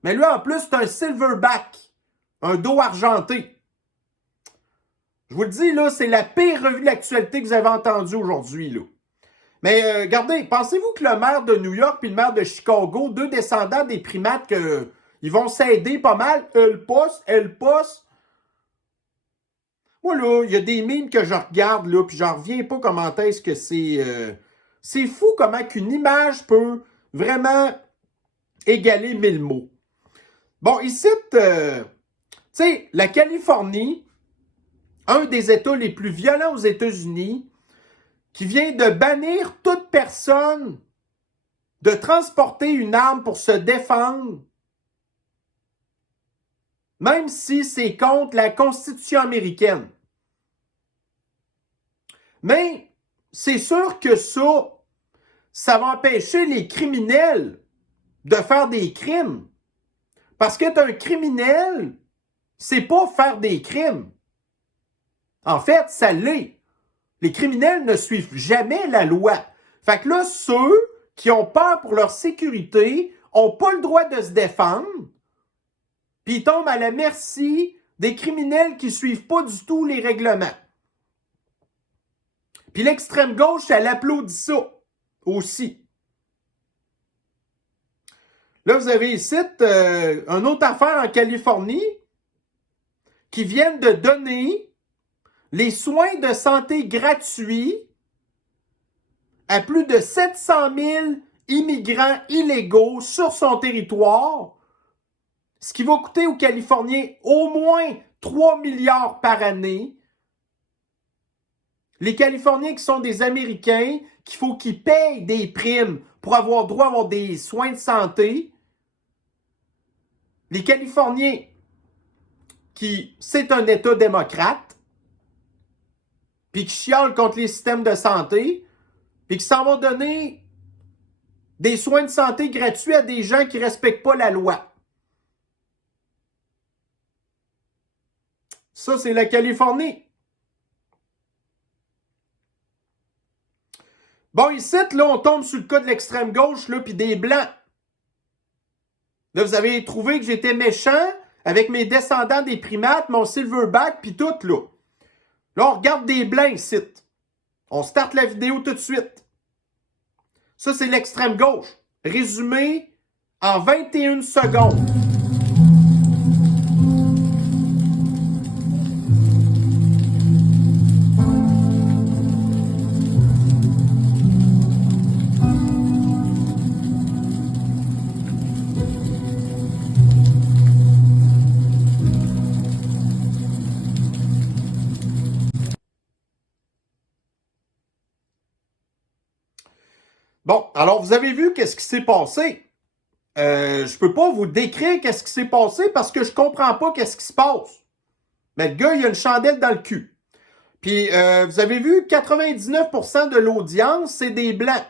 Mais lui, en plus, c'est un silverback, un dos argenté. Je vous le dis, là, c'est la pire revue de l'actualité que vous avez entendue aujourd'hui, là. Mais regardez, pensez-vous que le maire de New York et le maire de Chicago, 2 descendants des primates, ils vont s'aider pas mal? Elle pousse. Voilà, il y a des mimes que je regarde, là, puis j'en reviens pas comment est-ce que c'est... c'est fou comment qu'une image peut vraiment égaler 1000 mots. Bon, ici, tu sais, la Californie, un des États les plus violents aux États-Unis, qui vient de bannir toute personne de transporter une arme pour se défendre, même si c'est contre la Constitution américaine. Mais c'est sûr que ça va empêcher les criminels de faire des crimes. Parce qu'être un criminel, c'est pas faire des crimes. En fait, ça l'est. Les criminels ne suivent jamais la loi. Fait que là, ceux qui ont peur pour leur sécurité n'ont pas le droit de se défendre, puis ils tombent à la merci des criminels qui ne suivent pas du tout les règlements. Puis l'extrême gauche, elle applaudit ça aussi. Là, vous avez ici une autre affaire en Californie qui viennent de donner les soins de santé gratuits à plus de 700 000 immigrants illégaux sur son territoire, ce qui va coûter aux Californiens au moins 3 milliards par année. Les Californiens qui sont des Américains, qu'il faut qu'ils payent des primes pour avoir droit à avoir des soins de santé. Les Californiens c'est un État démocrate, puis qui chialent contre les systèmes de santé, puis qui s'en vont donner des soins de santé gratuits à des gens qui ne respectent pas la loi. Ça, c'est la Californie. Bon, ici, là, on tombe sur le cas de l'extrême gauche, là, puis des Blancs. Là, vous avez trouvé que j'étais méchant avec mes descendants des primates, mon silverback, puis tout, là. Là, on regarde des Blancs ici. On starte la vidéo tout de suite. Ça, c'est l'extrême gauche. Résumé en 21 secondes. Bon, alors vous avez vu qu'est-ce qui s'est passé. Je peux pas vous décrire qu'est-ce qui s'est passé parce que je comprends pas qu'est-ce qui se passe. Mais le gars, il a une chandelle dans le cul. Puis, vous avez vu, 99% de l'audience, c'est des Blancs.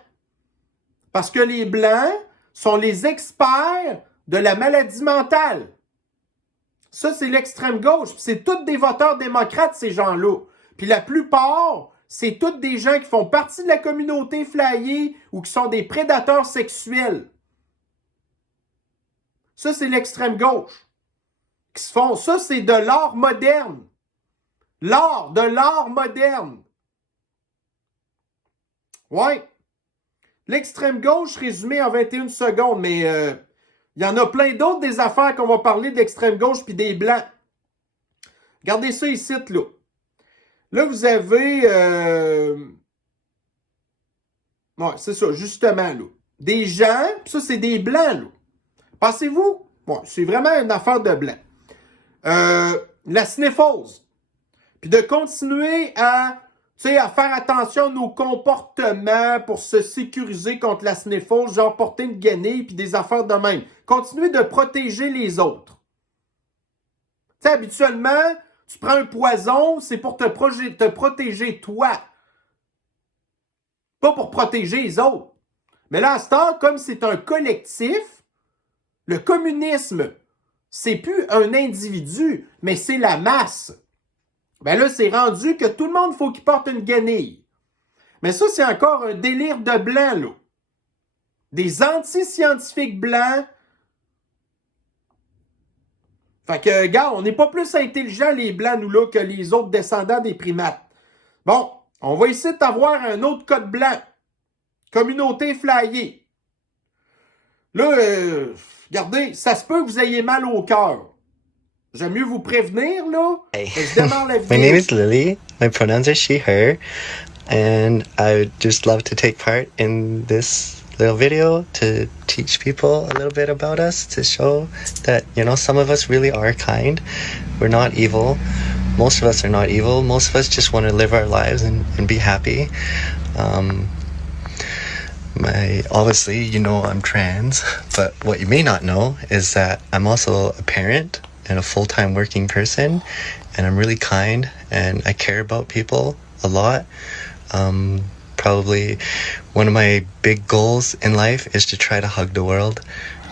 Parce que les Blancs sont les experts de la maladie mentale. Ça, c'est l'extrême gauche. Puis c'est tous des voteurs démocrates, ces gens-là. Puis la plupart, c'est tous des gens qui font partie de la communauté flyée ou qui sont des prédateurs sexuels. Ça, c'est l'extrême gauche. Qui se font. Ça, c'est de l'art moderne. De l'art moderne. Ouais. L'extrême gauche résumé en 21 secondes, mais il y en a plein d'autres des affaires qu'on va parler de l'extrême gauche puis des Blancs. Regardez ça ici, là. Là, vous avez... ouais, c'est ça, justement, là. Des gens, puis ça, c'est des Blancs, là. Pensez-vous? Bon, c'est vraiment une affaire de Blancs. La sniffose. Puis de continuer à faire attention à nos comportements pour se sécuriser contre la sniffose, genre porter une guenille puis des affaires de même. Continuer de protéger les autres. Tu sais, habituellement, tu prends un poison, c'est pour te protéger toi. Pas pour protéger les autres. Mais là, à ce temps, comme c'est un collectif, le communisme, c'est plus un individu, mais c'est la masse. Ben là, c'est rendu que tout le monde, faut qu'il porte une guenille. Mais ça, c'est encore un délire de blancs, là. Des anti-scientifiques blancs. Fait que, regarde, on n'est pas plus intelligents, les blancs, nous, là, que les autres descendants des primates. Bon, on va essayer d'avoir un autre code blanc. Communauté flyée. Là, regardez, ça se peut que vous ayez mal au cœur. J'aime mieux vous prévenir, là. Hey. Je démarre la vidéo. My name is Lily. My pronouns are she, her. And I would just love to take part in this little video to teach people a little bit about us, to show that, you know, some of us really are kind. We're not evil. Most of us are not evil. Most of us just want to live our lives and be happy. Obviously, you know I'm trans, but what you may not know is that I'm also a parent and a full-time working person, and I'm really kind, and I care about people a lot. Probably one of my big goals in life is to try to hug the world,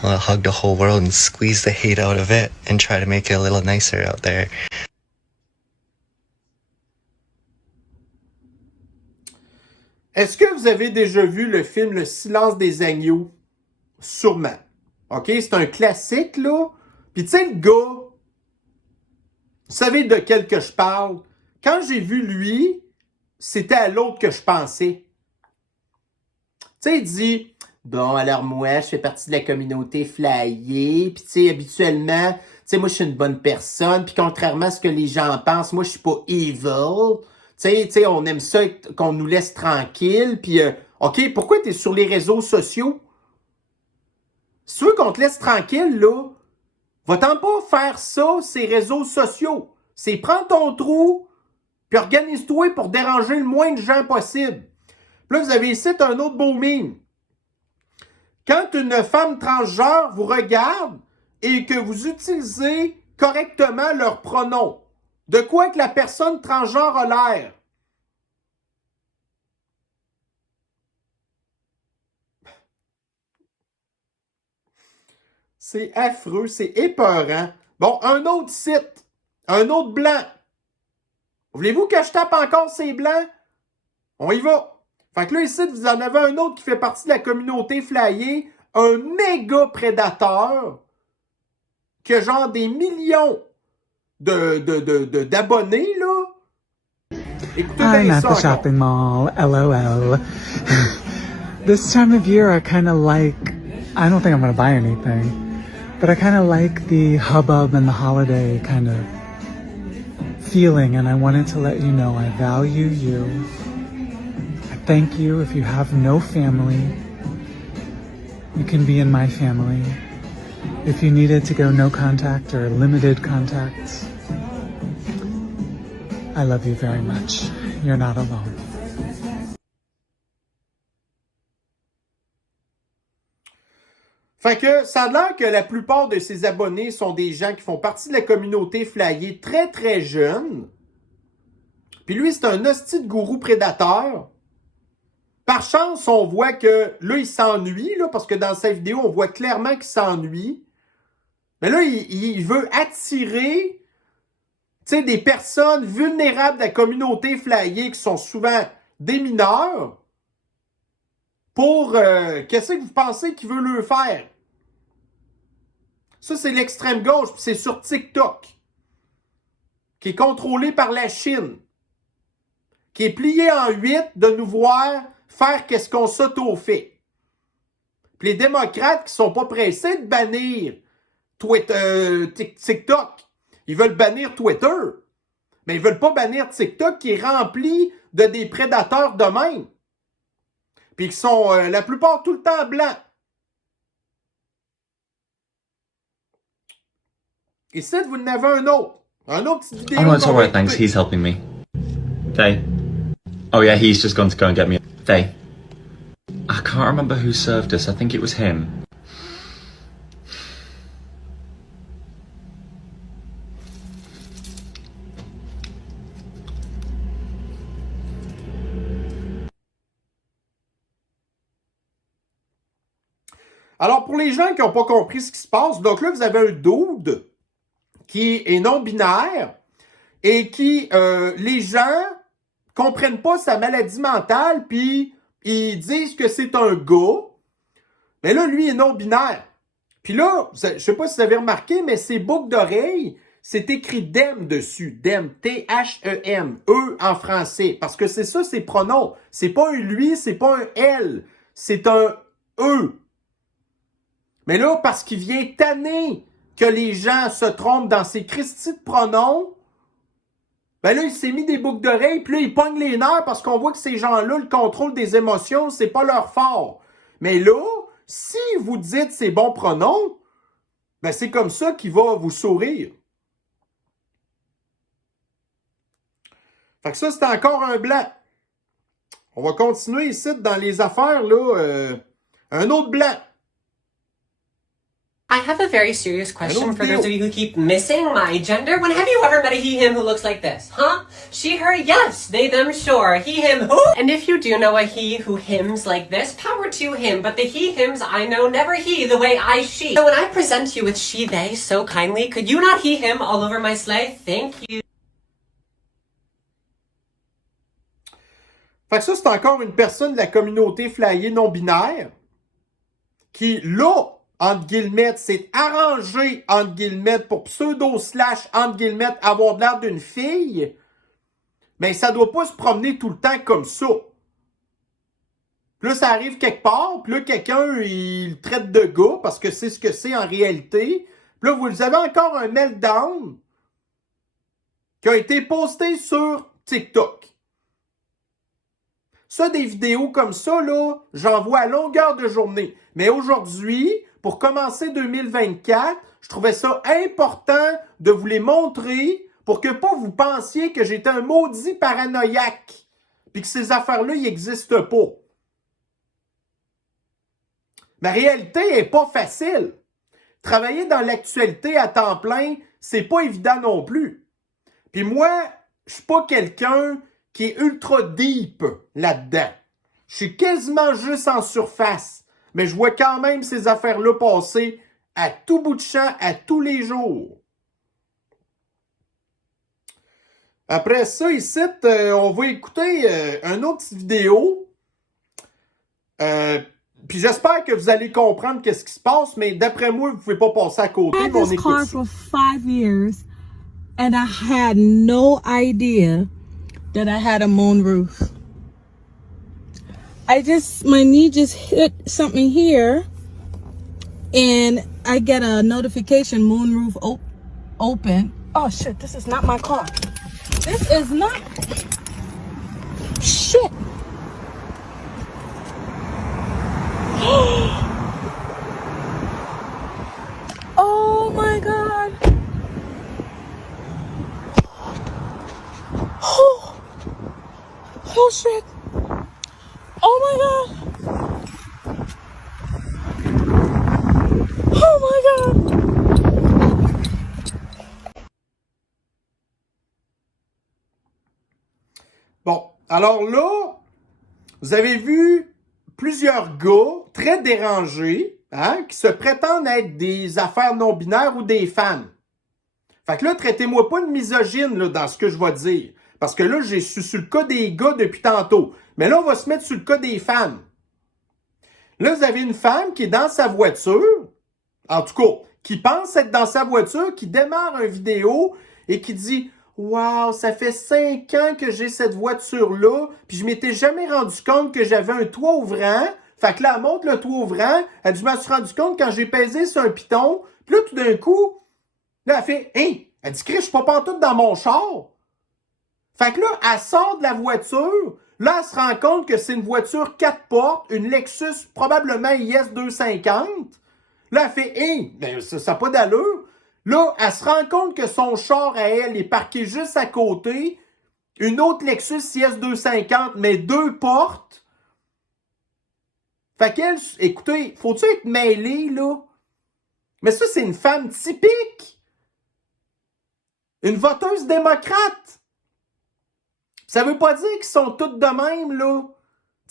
hug the whole world and squeeze the hate out of it and try to make it a little nicer out there. Est-ce que vous avez déjà vu le film Le silence des agneaux? Sûrement. OK? C'est un classique, là. Puis tu sais, le gars, vous savez de quel que je parle? Quand j'ai vu lui, c'était à l'autre que je pensais. Tu sais, il dit, bon, alors moi, je fais partie de la communauté flyée, puis tu sais, habituellement, tu sais, moi, je suis une bonne personne, puis contrairement à ce que les gens pensent, moi, je suis pas evil. Tu sais, on aime ça qu'on nous laisse tranquille, puis OK, pourquoi t'es sur les réseaux sociaux? Si tu veux qu'on te laisse tranquille, là, va-t'en pas faire ça, ces réseaux sociaux. C'est prends ton trou, puis organise-toi pour déranger le moins de gens possible. Puis là, vous avez ici un autre beau meme. Quand une femme transgenre vous regarde et que vous utilisez correctement leurs pronoms, de quoi que la personne transgenre a l'air? C'est affreux, c'est épeurant. Bon, un autre site, un autre blanc. Voulez-vous que je tape encore ces blancs? On y va. Fait que là, ici, vous en avez un autre qui fait partie de la communauté flyée, un méga prédateur qui a genre des millions d'abonnés, là. Écoutez I'm bien at ça the encore. shopping mall, LOL. This time of year, I kind of like, I don't think I'm going to buy anything, but I kind of like the hubbub and the holiday kind of feeling, and I wanted to let you know I value you. I thank you. If you have no family, you can be in my family. If you needed to go no contact or limited contacts, I love you very much. You're not alone. Fait que ça a l'air que la plupart de ses abonnés sont des gens qui font partie de la communauté flyée très très jeunes. Puis lui, c'est un hostie de gourou prédateur. Par chance, on voit que là, il s'ennuie, là, parce que dans sa vidéo, on voit clairement qu'il s'ennuie. Mais là, il veut attirer des personnes vulnérables de la communauté flyée qui sont souvent des mineurs pour... qu'est-ce que vous pensez qu'il veut leur faire? Ça, c'est l'extrême gauche, puis c'est sur TikTok, qui est contrôlé par la Chine, qui est plié en 8 de nous voir faire qu'est-ce qu'on s'auto-fait. Puis les démocrates qui sont pas pressés de bannir TikTok, ils veulent bannir Twitter, mais ils veulent pas bannir TikTok qui est rempli de des prédateurs de même. Puis qui sont la plupart tout le temps blancs. Ici, vous en avez un autre. Un autre petite vidéo. Oh no, it's alright, thanks. He's helping me. Faye. Oh yeah, he's just gone to go and get me. Faye. I can't remember who served us. I think it was him. Alors, pour les gens qui n'ont pas compris ce qui se passe, donc là, vous avez un dude qui est non-binaire et qui, les gens comprennent pas sa maladie mentale, puis ils disent que c'est un gars. Mais là, lui est non-binaire. Puis là, je sais pas si vous avez remarqué, mais ses boucles d'oreilles, c'est écrit DEM dessus. DEM, T-H-E-M, E en français. Parce que c'est ça, ses pronoms. C'est pas un lui, c'est pas un elle. C'est un E. Mais là, parce qu'il vient tanner que les gens se trompent dans ces Christy de pronoms, ben là, il s'est mis des boucles d'oreilles, puis là, il pogne les nerfs parce qu'on voit que ces gens-là, le contrôle des émotions, c'est pas leur fort. Mais là, si vous dites ces bons pronoms, ben c'est comme ça qu'il va vous sourire. Fait que ça, c'est encore un blanc. On va continuer ici dans les affaires, là. Un autre blanc. I have a very serious question for those of you who keep missing my gender. When have you ever met a he, him who looks like this? Huh? She, her, yes. They, them, sure. He, him, who? And if you do know a he who hims like this, power to him. But the he, hims I know, never he, the way I, she. So when I present you with she, they so kindly, could you not he, him all over my sleigh? Thank you. Fait que ça, c'est encore une personne de la communauté flyée non-binaire qui, là, entre guillemets, s'est arrangé, entre guillemets, pour pseudo-slash, entre guillemets, avoir l'air d'une fille, mais ça doit pas se promener tout le temps comme ça. Puis là, ça arrive quelque part, puis là, quelqu'un, il le traite de gars, parce que c'est ce que c'est en réalité. Puis là, vous avez encore un meltdown qui a été posté sur TikTok. Ça, des vidéos comme ça, là, j'en vois à longueur de journée. Mais aujourd'hui, pour commencer 2024, je trouvais ça important de vous les montrer pour que pas vous pensiez que j'étais un maudit paranoïaque puis que ces affaires-là, ils n'existent pas. Ma réalité n'est pas facile. Travailler dans l'actualité à temps plein, c'est pas évident non plus. Puis moi, je suis pas quelqu'un qui est ultra deep là-dedans. Je suis quasiment juste en surface. Mais je vois quand même ces affaires-là passer à tout bout de champ, à tous les jours. Après ça, ici, on va écouter une autre petite vidéo. Puis j'espère que vous allez comprendre qu'est-ce qui se passe, mais d'après moi, vous ne pouvez pas passer à côté. I had this car for 5 years, and I had no idea that I had a moonroof. My knee just hit something here, and I get a notification, moonroof open. Oh shit, this is not my car. This is not, shit. Oh my God. Oh shit. Oh my God. Oh my God. Bon, alors là, vous avez vu plusieurs gars très dérangés, hein, qui se prétendent être des affaires non-binaires ou des femmes. Fait que là, traitez-moi pas de misogyne là, dans ce que je vais dire. Parce que là, j'ai su sur le cas des gars depuis tantôt. Mais là, on va se mettre sur le cas des femmes. Là, vous avez une femme qui est dans sa voiture, en tout cas, qui pense être dans sa voiture, qui démarre une vidéo et qui dit « Wow, ça fait 5 ans que j'ai cette voiture-là, puis je m'étais jamais rendu compte que j'avais un toit ouvrant. » Fait que là, elle monte le toit ouvrant. Elle dit « Je me suis rendu compte quand j'ai pesé sur un piton. » Puis là, tout d'un coup, là, elle fait « Hein? » Elle dit « Chris, je suis pas pantoute dans mon char. » Fait que là, elle sort de la voiture. Là, elle se rend compte que c'est une voiture 4 portes, une Lexus, probablement IS 250. Là, elle fait « Hey, ben, ça n'a pas d'allure. » Là, elle se rend compte que son char à elle est parqué juste à côté. Une autre Lexus IS 250, mais 2 portes. Fait qu'elle, écoutez, faut-tu être mêlé, là? Mais ça, c'est une femme typique. Une voteuse démocrate. Ça veut pas dire qu'ils sont toutes de même, là.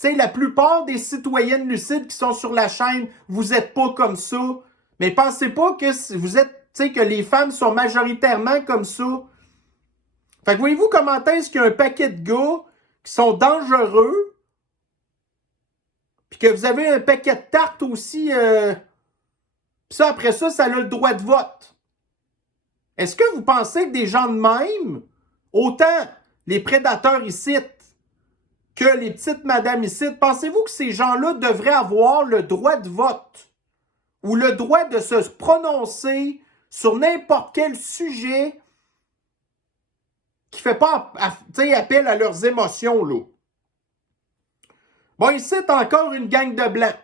Tu sais, la plupart des citoyennes lucides qui sont sur la chaîne, vous êtes pas comme ça. Mais pensez pas que vous êtes, tu sais, que les femmes sont majoritairement comme ça. Fait que voyez-vous comment est-ce qu'il y a un paquet de gars qui sont dangereux, puis que vous avez un paquet de tartes aussi, puis ça, après ça, ça a le droit de vote. Est-ce que vous pensez que des gens de même, autant les prédateurs ici que les petites madames ici, pensez-vous que ces gens-là devraient avoir le droit de vote ou le droit de se prononcer sur n'importe quel sujet qui fait pas appel à leurs émotions, là? Bon, ici, t'as encore une gang de blancs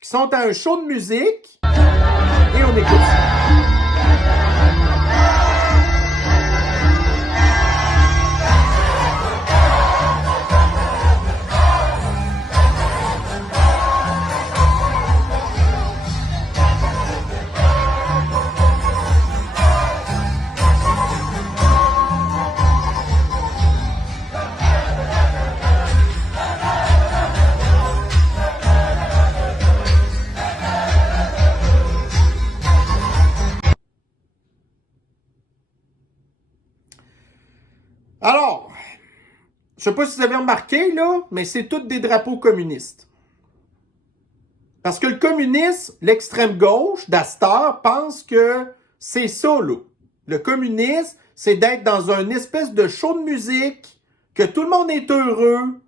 qui sont à un show de musique et on écoute ça. Alors, je sais pas si vous avez remarqué, là, mais c'est tous des drapeaux communistes. Parce que le communisme, l'extrême gauche, d'Astor, pense que c'est ça, là. Le communisme, c'est d'être dans une espèce de show de musique, que tout le monde est heureux,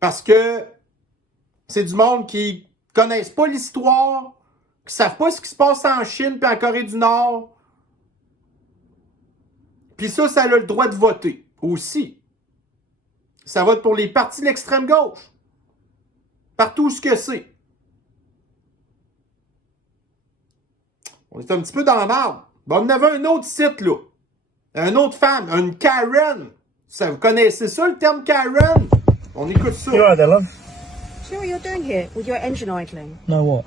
parce que c'est du monde qui connaissent pas l'histoire, qui savent pas ce qui se passe en Chine puis en Corée du Nord. Puis ça a le droit de voter aussi. Ça vote pour les partis de l'extrême gauche. Partout où ce que c'est. On est un petit peu dans la marde. Bon, on avait un autre site, là. Une autre femme, une Karen. Ça, vous connaissez ça, le terme Karen? On écoute ça. You alright there, love? Do you know what you're doing here with your engine idling? No, what?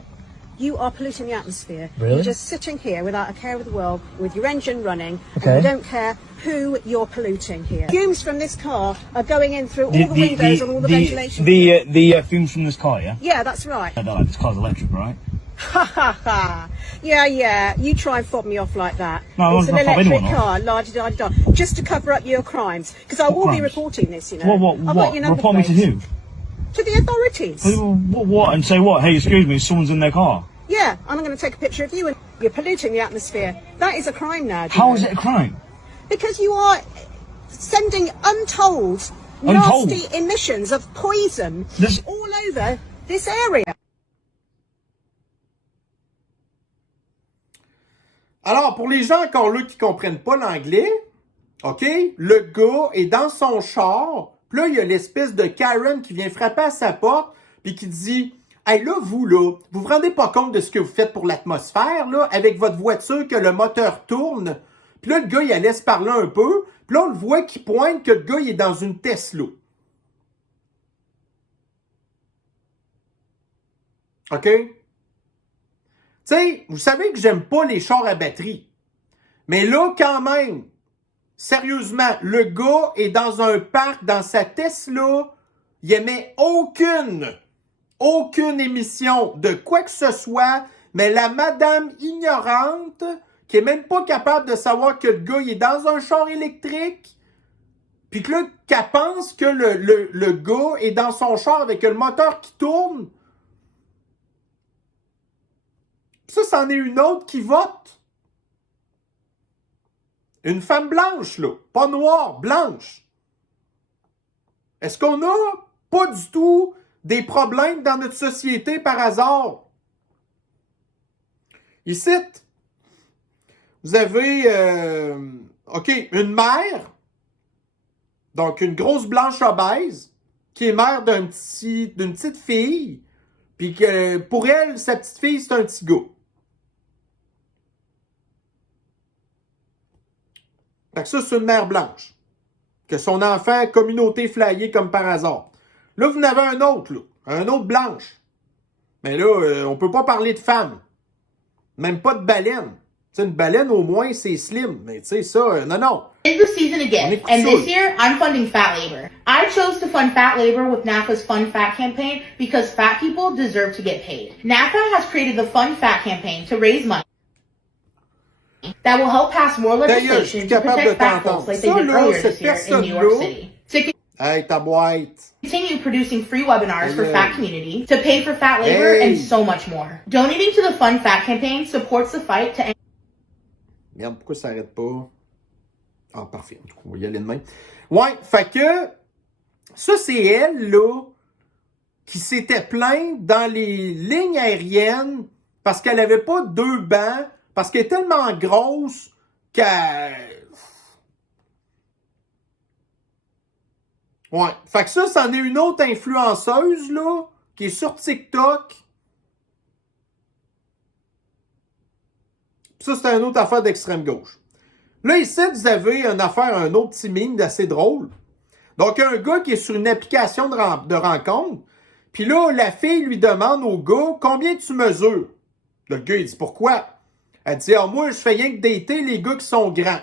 You are polluting the atmosphere. Really? You're just sitting here without a care of the world, with your engine running, Okay. and you don't care who you're polluting here. Fumes from this car are going in through all the windows and all the ventilation. The fumes from this car, yeah? Yeah, that's right. I don't like this car's electric, right? Ha ha ha. Yeah, you try and fob me off like that. No, it's an I'm not fobbing electric anyone car, la-di-da-di-da, just to cover up your crimes. Because I will be crimes? reporting this, you know. I've got What? your number Report me to plate. who? To the authorities. What? And say what? Hey, excuse me, someone's in their car. Yeah, and I'm going to take a picture of you and you're polluting the atmosphere. That is a crime now. How is it a crime? Because you are sending untold, nasty emissions of poison all over this area. Alors, pour les gens encore là qui comprennent pas l'anglais, OK, le gars est dans son char, puis là, il y a l'espèce de Karen qui vient frapper à sa porte, puis qui dit « Hey, là, vous vous rendez pas compte de ce que vous faites pour l'atmosphère, là, avec votre voiture, que le moteur tourne? » Puis là, le gars, il laisse parler un peu, puis là, on le voit qui pointe que le gars, il est dans une Tesla. OK? Tu sais, vous savez que j'aime pas les chars à batterie. Mais là, quand même, sérieusement, le gars est dans un parc, dans sa Tesla, il émet aucune émission de quoi que ce soit, mais la madame ignorante, qui est même pas capable de savoir que le gars il est dans un char électrique, puis que là, qu'elle pense que le gars est dans son char avec le moteur qui tourne. Ça, c'en est une autre qui vote. Une femme blanche, là. Pas noire, blanche. Est-ce qu'on n'a pas du tout des problèmes dans notre société par hasard? Ici, vous avez, une mère, donc une grosse blanche obèse, qui est mère d'une petite fille, puis que pour elle, sa petite fille, c'est un petit gars. Fait que ça, c'est une mère blanche. Que son enfant, communauté flyée comme par hasard. Là, vous en avez un autre, là. Un autre blanche. Mais là, on peut pas parler de femme. Même pas de baleine. T'sais, une baleine, au moins, c'est slim. Mais tu sais, ça, non. It's the season again, and this year, I'm funding fat labor. I chose to fund fat labor with NAFA's Fund Fat campaign because fat people deserve to get paid. NAFA has created the Fund Fat campaign to raise money that will help pass more legislation to protect fat folks like they did earlier this year in New York City. Hey, ta boîte. Continue producing free webinars for fat community, to pay for fat labor, and so much more. Donating to the Fund Fat campaign supports the fight to end... Merde, pourquoi ça s'arrête pas? Ah, parfait. Du coup, on va y aller demain. Ouais, fait que ça, c'est elle, là, qui s'était plainte dans les lignes aériennes parce qu'elle avait pas 2 bancs, parce qu'elle est tellement grosse qu'elle... Ouais. Fait que ça, c'en est une autre influenceuse, là, qui est sur TikTok. Puis ça, c'est une autre affaire d'extrême gauche. Là, ici, vous avez une affaire, un autre petit meme d'assez drôle. Donc, un gars qui est sur une application de rencontre. Puis là, la fille lui demande au gars, combien tu mesures? Le gars, il dit, pourquoi? Elle dit, ah, moi, je fais rien que dater les gars qui sont grands.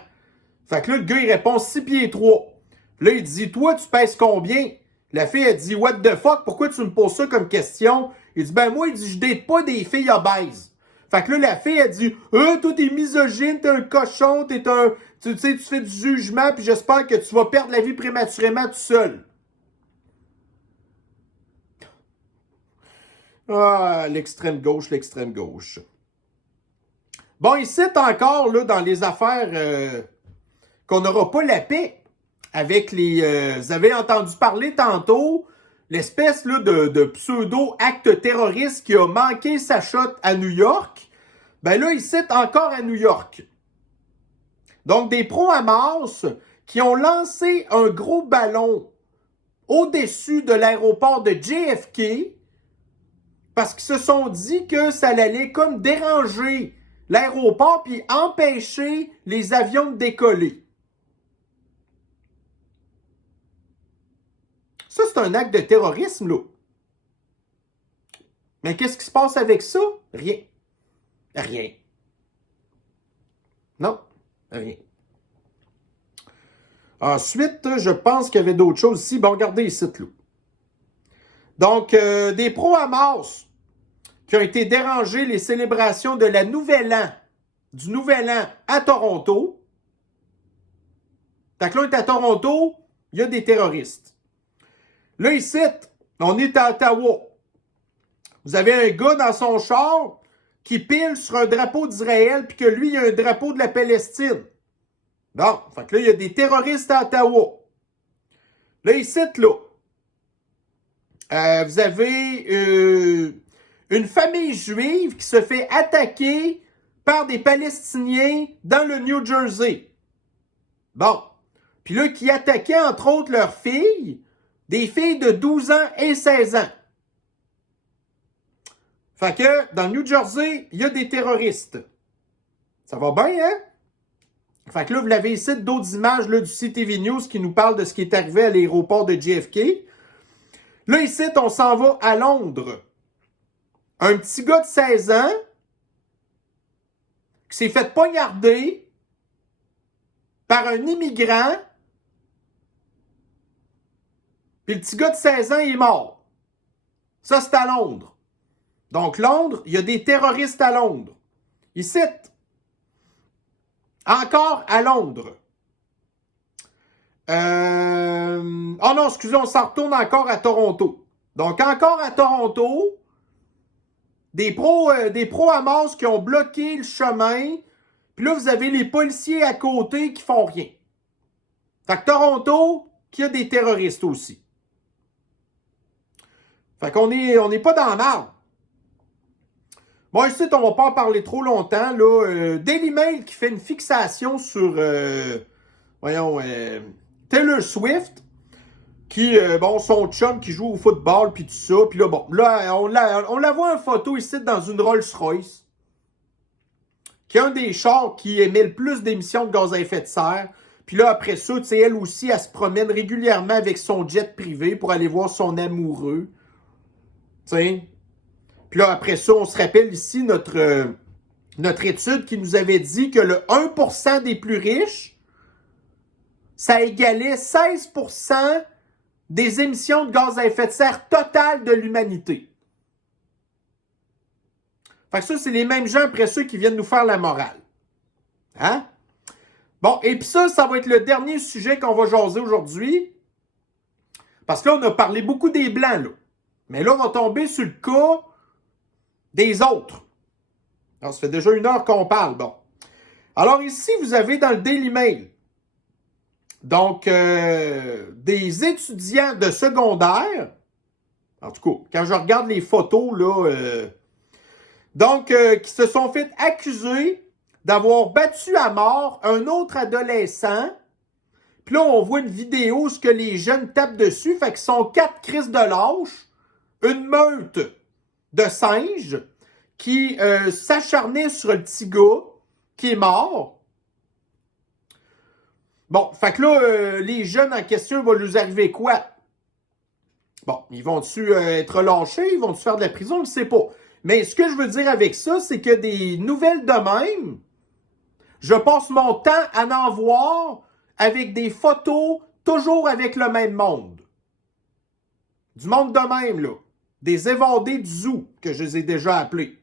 Fait que là, le gars, il répond 6 pieds 3. Là, il dit, toi, tu pèses combien? La fille, elle dit, what the fuck, pourquoi tu me poses ça comme question? Il dit, ben moi, il dit, je date pas des filles obèses. Fait que là, la fille, elle dit, toi, t'es misogyne, t'es un cochon, t'es un... Tu sais, tu fais du jugement, puis j'espère que tu vas perdre la vie prématurément tout seul. Ah, l'extrême gauche, l'extrême gauche. Bon, ici, encore, là, dans les affaires qu'on n'aura pas la paix avec les... vous avez entendu parler tantôt, l'espèce là de pseudo-acte terroriste qui a manqué sa shot à New York. Ben là, ici, encore à New York. Donc, des pro-Hamas qui ont lancé un gros ballon au-dessus de l'aéroport de JFK parce qu'ils se sont dit que ça allait comme déranger l'aéroport puis empêcher les avions de décoller. Ça, c'est un acte de terrorisme, là. Mais qu'est-ce qui se passe avec ça? Rien. Rien. Non, rien. Ensuite, je pense qu'il y avait d'autres choses ici. Bon, regardez ici, là. Donc, des pro-Hamas qui ont été dérangés les célébrations de la du Nouvel An à Toronto. Fait que là, on est à Toronto, il y a des terroristes. Là, ici, on est à Ottawa. Vous avez un gars dans son char qui pile sur un drapeau d'Israël puis que lui, il a un drapeau de la Palestine. Bon, fait que là, il y a des terroristes à Ottawa. Là, ici, là, vous avez une famille juive qui se fait attaquer par des Palestiniens dans le New Jersey. Bon. Puis là, qui attaquaient, entre autres, leurs filles, des filles de 12 ans et 16 ans. Fait que, dans le New Jersey, il y a des terroristes. Ça va bien, hein? Fait que là, vous l'avez ici, d'autres images là, du CTV News qui nous parlent de ce qui est arrivé à l'aéroport de JFK. Là, ici, on s'en va à Londres. Un petit gars de 16 ans qui s'est fait poignarder par un immigrant, puis le petit gars de 16 ans est mort. Ça, c'est à Londres. Donc, Londres, il y a des terroristes à Londres. Ici, encore à Londres. Oh non, excusez, on s'en retourne encore à Toronto. Donc, encore à Toronto, des pro-Hamas qui ont bloqué le chemin. Puis là, vous avez les policiers à côté qui font rien. Fait que Toronto, qui a des terroristes aussi. Fait qu'on n'est pas dans la marde. Bon, ici, on va pas en parler trop longtemps. Là, Daily Mail qui fait une fixation sur, Taylor Swift, qui, son chum qui joue au football, puis tout ça. Puis là, on la voit en photo ici dans une Rolls-Royce, qui est un des chars qui émet le plus d'émissions de gaz à effet de serre. Puis là, après ça, tu sais, elle aussi, elle se promène régulièrement avec son jet privé pour aller voir son amoureux. Tu sais. Puis là, après ça, on se rappelle ici notre étude qui nous avait dit que le 1% des plus riches, ça égalait 16% des émissions de gaz à effet de serre totales de l'humanité. Fait que ça, c'est les mêmes gens après ceux qui viennent nous faire la morale. Hein? Bon, et puis ça va être le dernier sujet qu'on va jaser aujourd'hui. Parce que là, on a parlé beaucoup des Blancs, là. Mais là, on va tomber sur le cas des autres. Alors, ça fait déjà 1 heure qu'on parle. Bon. Alors ici, vous avez dans le Daily Mail, donc, des étudiants de secondaire, en tout cas, quand je regarde les photos, là, qui se sont fait accuser d'avoir battu à mort un autre adolescent. Puis là, on voit une vidéo où que les jeunes tapent dessus. Fait qu'ils sont 4 crises de lâches, une meute de singes qui s'acharnait sur le petit gars qui est mort. Bon, fait que là, les jeunes en question, il va nous arriver quoi? Bon, ils vont-tu être lâchés? Ils vont-tu faire de la prison? Je ne sais pas. Mais ce que je veux dire avec ça, c'est que des nouvelles de même, je passe mon temps à en voir avec des photos, toujours avec le même monde. Du monde de même, là. Des évadés du zoo, que je les ai déjà appelés.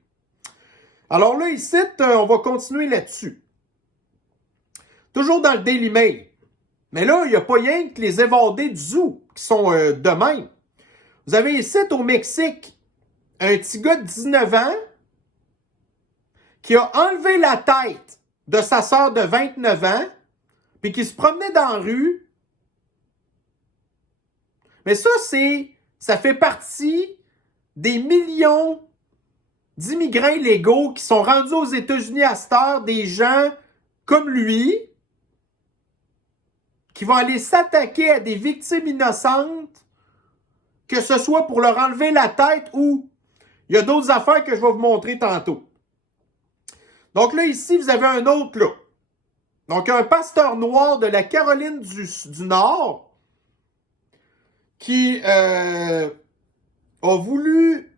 Alors là, ici, on va continuer là-dessus. Toujours dans le Daily Mail. Mais là, il n'y a pas rien que les évadés du zoo qui sont de même. Vous avez ici, au Mexique, un petit gars de 19 ans qui a enlevé la tête de sa sœur de 29 ans puis qui se promenait dans la rue. Mais ça fait partie des millions d'immigrants illégaux qui sont rendus aux États-Unis à cette heure, des gens comme lui, qui vont aller s'attaquer à des victimes innocentes, que ce soit pour leur enlever la tête ou il y a d'autres affaires que je vais vous montrer tantôt. Donc là, ici, vous avez un autre là. Donc, un pasteur noir de la Caroline du Nord qui a voulu,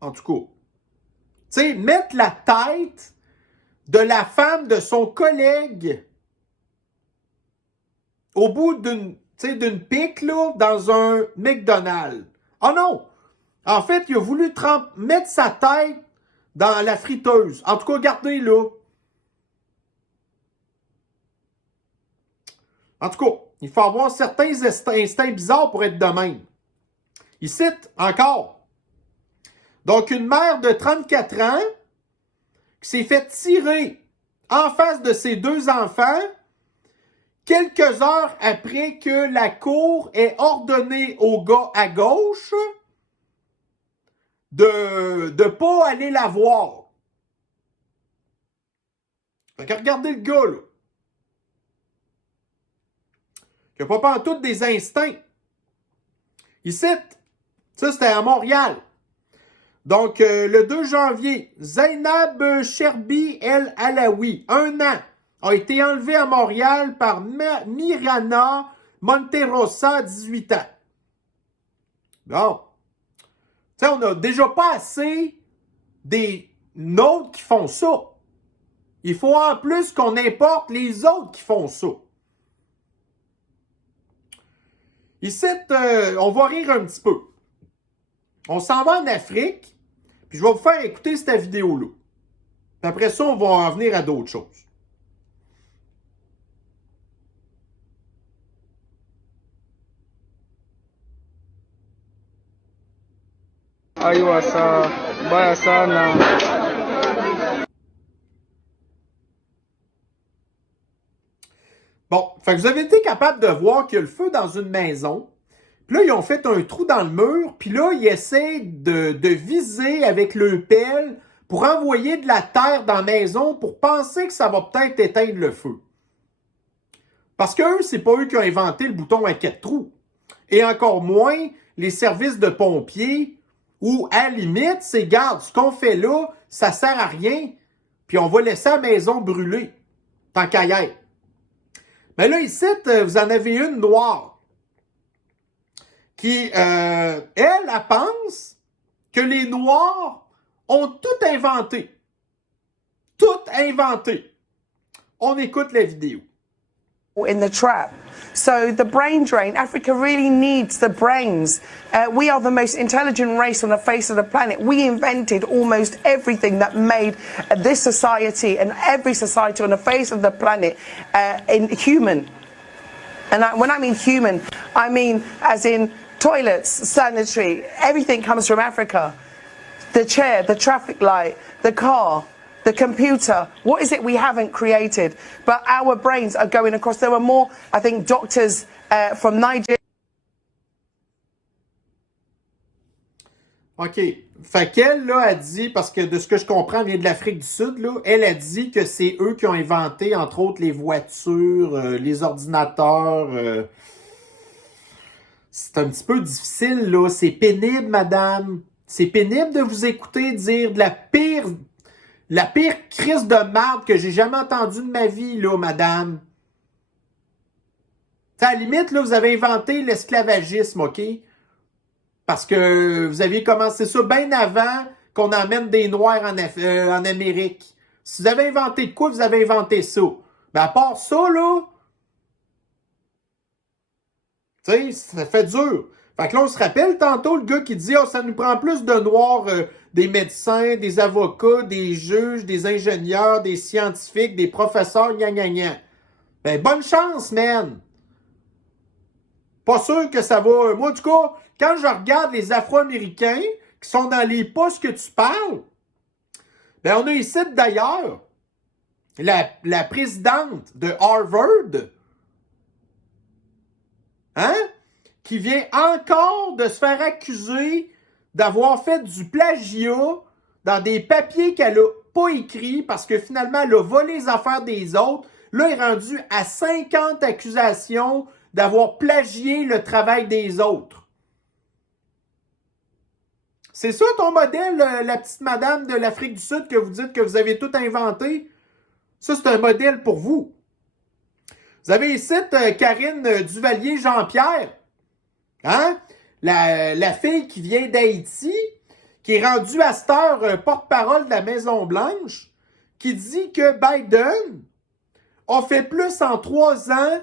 en tout cas, tu sais, mettre la tête de la femme de son collègue au bout d'une pique, là, dans un McDonald's. Oh non! En fait, il a voulu mettre sa tête dans la friteuse. En tout cas, regardez là. En tout cas, il faut avoir certains instincts bizarres pour être de même. Ici, encore. Donc, une mère de 34 ans qui s'est fait tirer en face de ses 2 enfants quelques heures après que la cour ait ordonné au gars à gauche de pas aller la voir. Fait que regardez le gars, là. Qui a pas pantoute des instincts. Ici, ça c'était à Montréal. Donc, le 2 janvier, Zainab Cherbi El Alaoui, 1 an, a été enlevée à Montréal par Mirana Monterosa, 18 ans. Bon. Tu sais, on n'a déjà pas assez des nôtres qui font ça. Il faut en plus qu'on importe les autres qui font ça. Ici, on va rire un petit peu. On s'en va en Afrique, puis je vais vous faire écouter cette vidéo-là. Puis après ça, on va en venir à d'autres choses. Aiwa saa baya sana. Bon, fait que vous avez été capable de voir qu'il y a le feu dans une maison. Puis là, ils ont fait un trou dans le mur. Puis là, ils essaient de viser avec le pelle pour envoyer de la terre dans la maison pour penser que ça va peut-être éteindre le feu. Parce qu'eux, c'est pas eux qui ont inventé le bouton à 4 trous. Et encore moins les services de pompiers où, à la limite, c'est, garde, ce qu'on fait là, ça sert à rien. Puis on va laisser la maison brûler. Tant qu'à y être. Mais là, ici, vous en avez une noire qui, elle pense que les Noirs ont tout inventé. Tout inventé. On écoute la vidéo. In the trap. So the brain drain, Africa really needs the brains. We are the most intelligent race on the face of the planet. We invented almost everything that made this society and every society on the face of the planet in human. And when I mean human, I mean as in toilets, sanitary, everything comes from Africa. The chair, the traffic light, the car, the computer. What is it we haven't created? But our brains are going across. There were more, I think, doctors from Nigeria. OK. Fait qu'elle, là, a dit, parce que de ce que je comprends, elle vient de l'Afrique du Sud, là, elle a dit que c'est eux qui ont inventé, entre autres, les voitures, les ordinateurs. C'est un petit peu difficile, là. C'est pénible, madame. C'est pénible de vous écouter dire de la pire crise de marde que j'ai jamais entendue de ma vie, là, madame. T'sais, à la limite, là, vous avez inventé l'esclavagisme, OK? Parce que vous aviez commencé ça bien avant qu'on emmène des Noirs en Amérique. Si vous avez inventé de quoi, vous avez inventé ça. Mais à part ça, là, tu sais, ça fait dur. Fait que là, on se rappelle tantôt le gars qui dit « Oh, ça nous prend plus de Noirs, des médecins, des avocats, des juges, des ingénieurs, des scientifiques, des professeurs, gna gna gna. » Ben, bonne chance, man! Pas sûr que ça va... Moi, en tout cas, quand je regarde les Afro-Américains qui sont dans les postes que tu parles, ben, on a ici, d'ailleurs, la présidente de Harvard, hein? Qui vient encore de se faire accuser d'avoir fait du plagiat dans des papiers qu'elle n'a pas écrits parce que finalement, elle a volé les affaires des autres. Là, elle est rendue à 50 accusations d'avoir plagié le travail des autres. C'est ça ton modèle, la petite madame de l'Afrique du Sud, que vous dites que vous avez tout inventé? Ça, c'est un modèle pour vous. Vous avez ici Karine Duvalier-Jean-Pierre. Hein? La fille qui vient d'Haïti, qui est rendue à cette heure porte-parole de la Maison-Blanche, qui dit que Biden a fait plus en 3 ans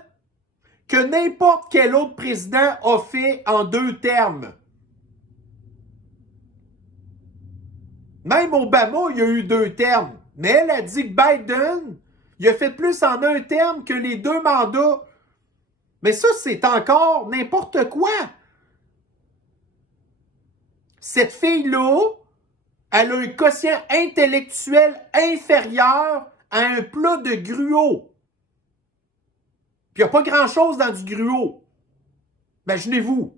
que n'importe quel autre président a fait en 2 termes. Même Obama, il a eu 2 termes. Mais elle a dit que Biden, il a fait plus en 1 terme que les 2 mandats. Mais ça, c'est encore n'importe quoi. Cette fille-là, elle a un quotient intellectuel inférieur à un plat de gruau. Puis il n'y a pas grand-chose dans du gruau. Imaginez-vous.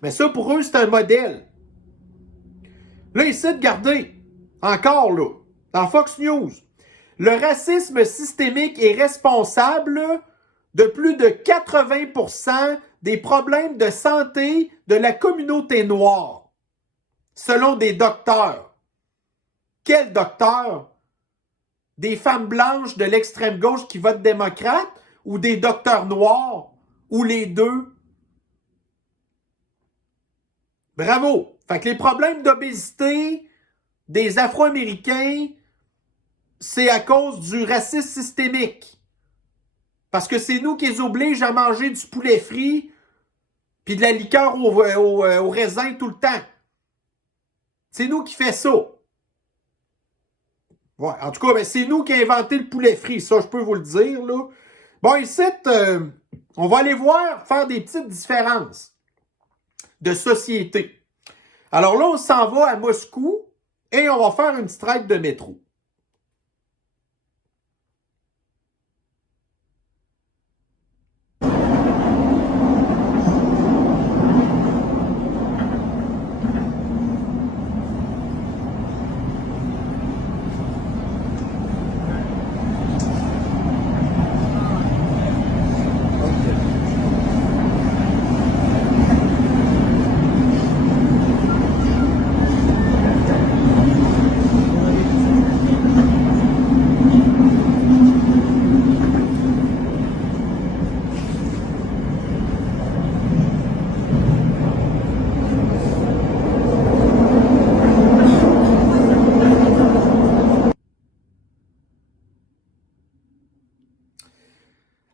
Mais ça, pour eux, c'est un modèle. Là, ici, regardez, encore là, dans Fox News, le racisme systémique est responsable de plus de 80% des problèmes de santé de la communauté noire, selon des docteurs. Quels docteurs? Des femmes blanches de l'extrême gauche qui votent démocrate ou des docteurs noirs ou les deux? Bravo! Fait que les problèmes d'obésité des Afro-Américains c'est à cause du racisme systémique. Parce que c'est nous qui les oblige à manger du poulet frit puis de la liqueur au raisin tout le temps. C'est nous qui fait ça. Ouais, en tout cas, ben, c'est nous qui avons inventé le poulet frit, ça je peux vous le dire, là. Bon, ici, on va aller voir, faire des petites différences de société. Alors là, on s'en va à Moscou et on va faire une petite ride de métro.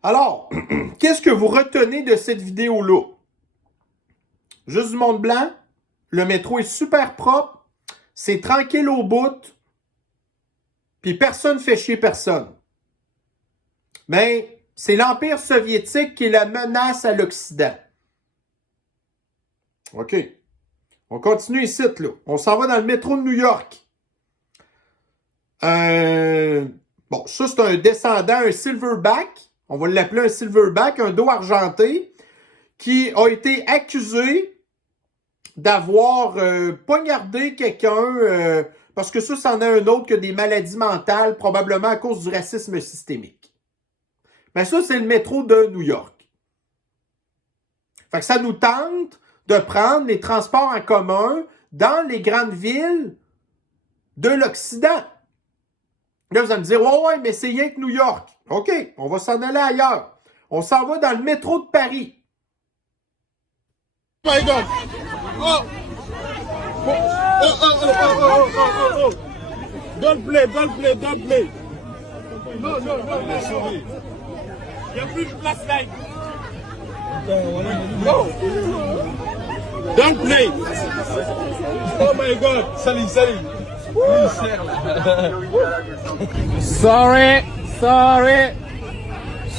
Alors, qu'est-ce que vous retenez de cette vidéo-là? Juste du monde blanc, le métro est super propre, c'est tranquille au bout, puis personne ne fait chier personne. Mais c'est l'Empire soviétique qui est la menace à l'Occident. OK. On continue ici, là. On s'en va dans le métro de New York. Bon, ça, c'est un descendant, un silverback. On va l'appeler un silverback, un dos argenté, qui a été accusé d'avoir poignardé quelqu'un, parce que ça, c'en est un autre que des maladies mentales, probablement à cause du racisme systémique. Mais ça, c'est le métro de New York. Fait que ça nous tente de prendre les transports en commun dans les grandes villes de l'Occident. Là, vous allez me dire, ouais, mais c'est rien que New York. OK, on va s'en aller ailleurs. On s'en va dans le métro de Paris. Oh my God! Oh! Oh! Don't play! No, sorry. Il n'y a plus de place là. No! Don't play! Oh my God! Salut! Sorry!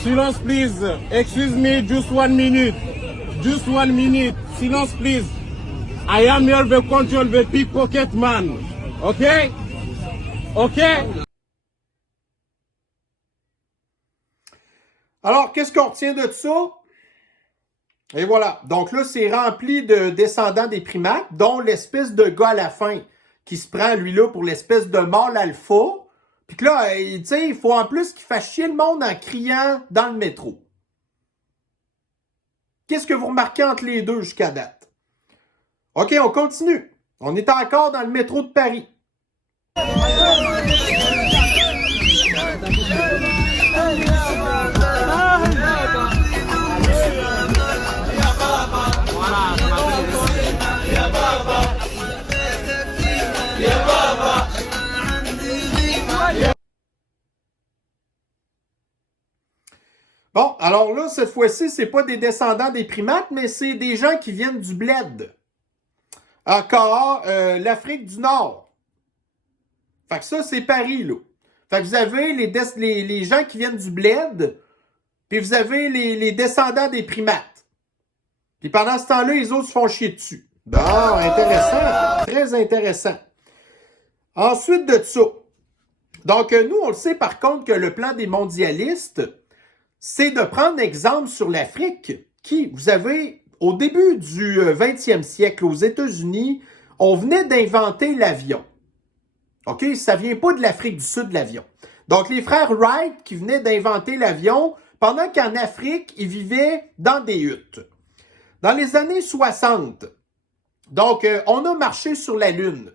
Silence, please. Excuse me, just 1 minute. Silence, please. I am here to control the pickpocket man. Okay? Alors, qu'est-ce qu'on retient de ça? Et voilà. Donc là, c'est rempli de descendants des primates, dont l'espèce de gars à la fin qui se prend, lui-là, pour l'espèce de mâle alpha. Puis que là, tu sais, il faut en plus qu'il fasse chier le monde en criant dans le métro. Qu'est-ce que vous remarquez entre les deux jusqu'à date? OK, on continue. On est encore dans le métro de Paris. Bon, alors là, cette fois-ci, c'est pas des descendants des primates, mais c'est des gens qui viennent du bled. Encore l'Afrique du Nord. Fait que ça, c'est Paris, là. Fait que vous avez les gens qui viennent du bled, puis vous avez les descendants des primates. Puis pendant ce temps-là, les autres se font chier dessus. Bon, intéressant. Très intéressant. Ensuite de ça. Donc, nous, on le sait par contre que le plan des mondialistes, c'est de prendre exemple sur l'Afrique qui, vous avez, au début du 20e siècle, aux États-Unis, on venait d'inventer l'avion. OK? Ça vient pas de l'Afrique du Sud, l'avion. Donc, les frères Wright qui venaient d'inventer l'avion, pendant qu'en Afrique, ils vivaient dans des huttes. Dans les années 60, donc, on a marché sur la Lune.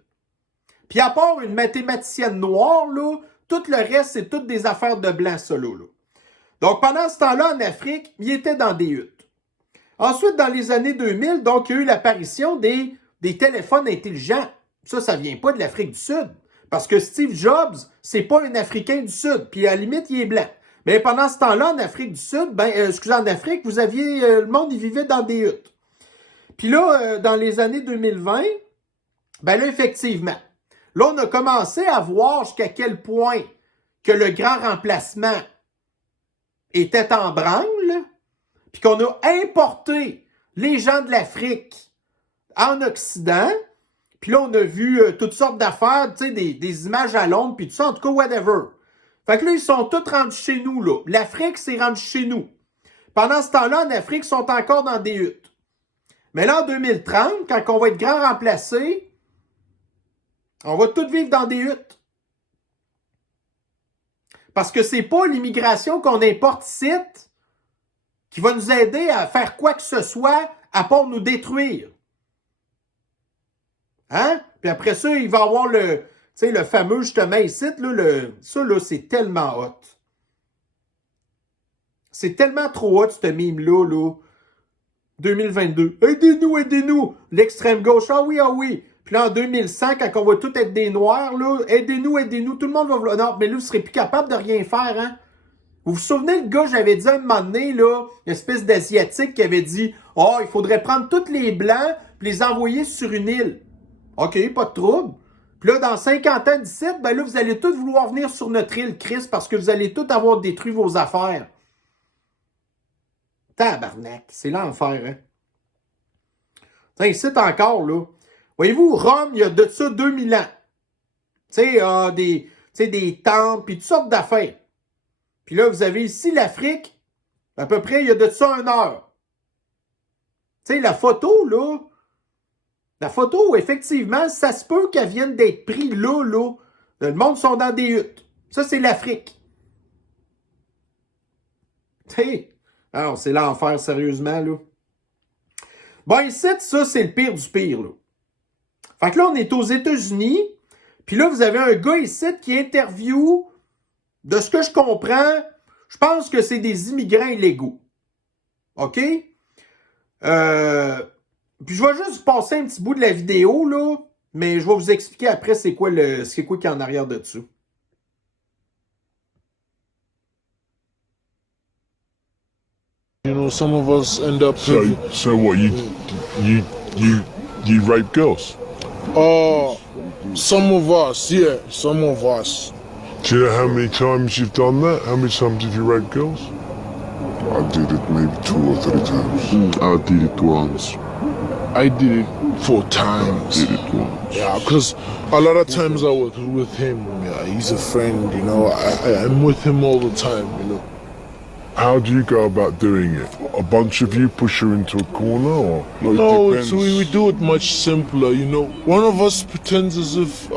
Puis à part une mathématicienne noire, là, tout le reste, c'est toutes des affaires de blancs solo, là. Donc, pendant ce temps-là, en Afrique, ils étaient dans des huttes. Ensuite, dans les années 2000, donc, il y a eu l'apparition des téléphones intelligents. Ça vient pas de l'Afrique du Sud. Parce que Steve Jobs, c'est pas un Africain du Sud, puis à la limite, il est blanc. Mais pendant ce temps-là, en Afrique du Sud, en Afrique, vous aviez, le monde, il vivait dans des huttes. Puis là, dans les années 2020, là, effectivement, là, on a commencé à voir jusqu'à quel point que le grand remplacement était en branle, puis qu'on a importé les gens de l'Afrique en Occident, puis là, on a vu toutes sortes d'affaires, tu sais, des images à Londres, puis tout ça, en tout cas, whatever. Fait que là, ils sont tous rendus chez nous, là. L'Afrique, c'est rendu chez nous. Pendant ce temps-là, en Afrique, ils sont encore dans des huttes. Mais là, en 2030, quand on va être grand remplacé, on va tous vivre dans des huttes. Parce que c'est pas l'immigration qu'on importe ici qui va nous aider à faire quoi que ce soit à part nous détruire. Hein? Puis après ça, il va y avoir le fameux, justement, ici, là, ça, là, c'est tellement hot. C'est tellement trop hot, ce meme-là, là. 2022. Aidez-nous, aidez-nous! L'extrême gauche, ah oui. Puis là, en 2100, quand on va tous être des noirs, là, aidez-nous, aidez-nous, tout le monde va vouloir. Non, mais là, vous serez plus capable de rien faire, hein? Vous vous souvenez, le gars, j'avais dit à un moment donné, là, une espèce d'Asiatique qui avait dit, il faudrait prendre tous les Blancs et les envoyer sur une île. OK, pas de trouble. Puis là, dans 50 ans d'ici, là, vous allez tous vouloir venir sur notre île, Chris, parce que vous allez tous avoir détruit vos affaires. Tabarnak, c'est l'enfer, hein? Tiens, ici encore, là. Voyez-vous, Rome, il y a de ça 2000 ans. Tu sais, des temples, puis toutes sortes d'affaires. Puis là, vous avez ici l'Afrique, à peu près, il y a de ça 1 heure. Tu sais, la photo, là, effectivement, ça se peut qu'elle vienne d'être prise là. Le monde sont dans des huttes. Ça, c'est l'Afrique. Tu sais, alors, c'est l'enfer, sérieusement, là. Bon, ici, ça, c'est le pire du pire, là. Fait que là, on est aux États-Unis, puis là, vous avez un gars ici qui interviewe, de ce que je comprends, je pense que c'est des immigrants illégaux. OK? Puis je vais juste passer un petit bout de la vidéo, là, mais je vais vous expliquer après c'est quoi qu'il y a en arrière de dessous. You know, some of us end up. So what? You rape girls? Some of us, yeah, some of us. Do you know how many times you've done that? How many times have you raped girls? I did it maybe 2 or 3 times. I did it once. I did it 4 times. I did it once. Yeah, because a lot of times I was with him. Yeah, he's a friend, you know. I'm with him all the time, you know. How do you go about doing it? A bunch of you push her into a corner, or no? We do it much simpler, you know. One of us pretends as if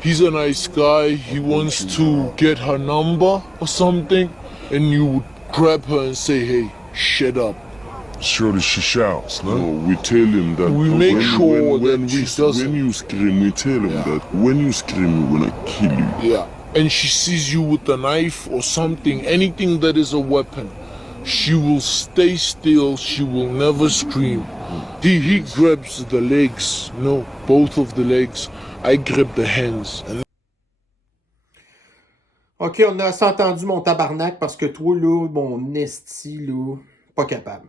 he's a nice guy. He wants to get her number or something, and you would grab her and say, "Hey, shut up." Surely she shouts, no? No, we tell him that. We make sure that she doesn't. When you scream, we tell him that when you scream, we're gonna kill you. Yeah. And she sees you with a knife or something, anything that is a weapon, she will stay still, she will never scream. He grabs the legs, no, both of the legs. I grab the hands. OK, on a assez entendu mon tabarnak parce que toi, là, mon esti, là, pas capable.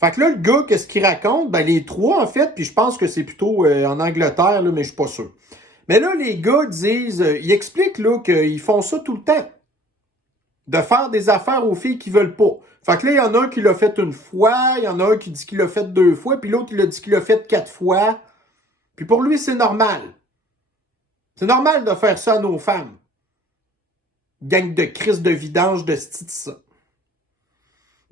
Fait que là, le gars, qu'est-ce qu'il raconte? Ben, les 3, en fait, puis je pense que c'est plutôt en Angleterre, là, mais je suis pas sûr. Mais là, les gars disent, ils expliquent là qu'ils font ça tout le temps. De faire des affaires aux filles qui veulent pas. Fait que là, il y en a un qui l'a fait 1 fois, il y en a un qui dit qu'il l'a fait 2 fois, puis l'autre, il a dit qu'il l'a fait 4 fois. Puis pour lui, c'est normal. C'est normal de faire ça à nos femmes. Gang de crise de vidange de style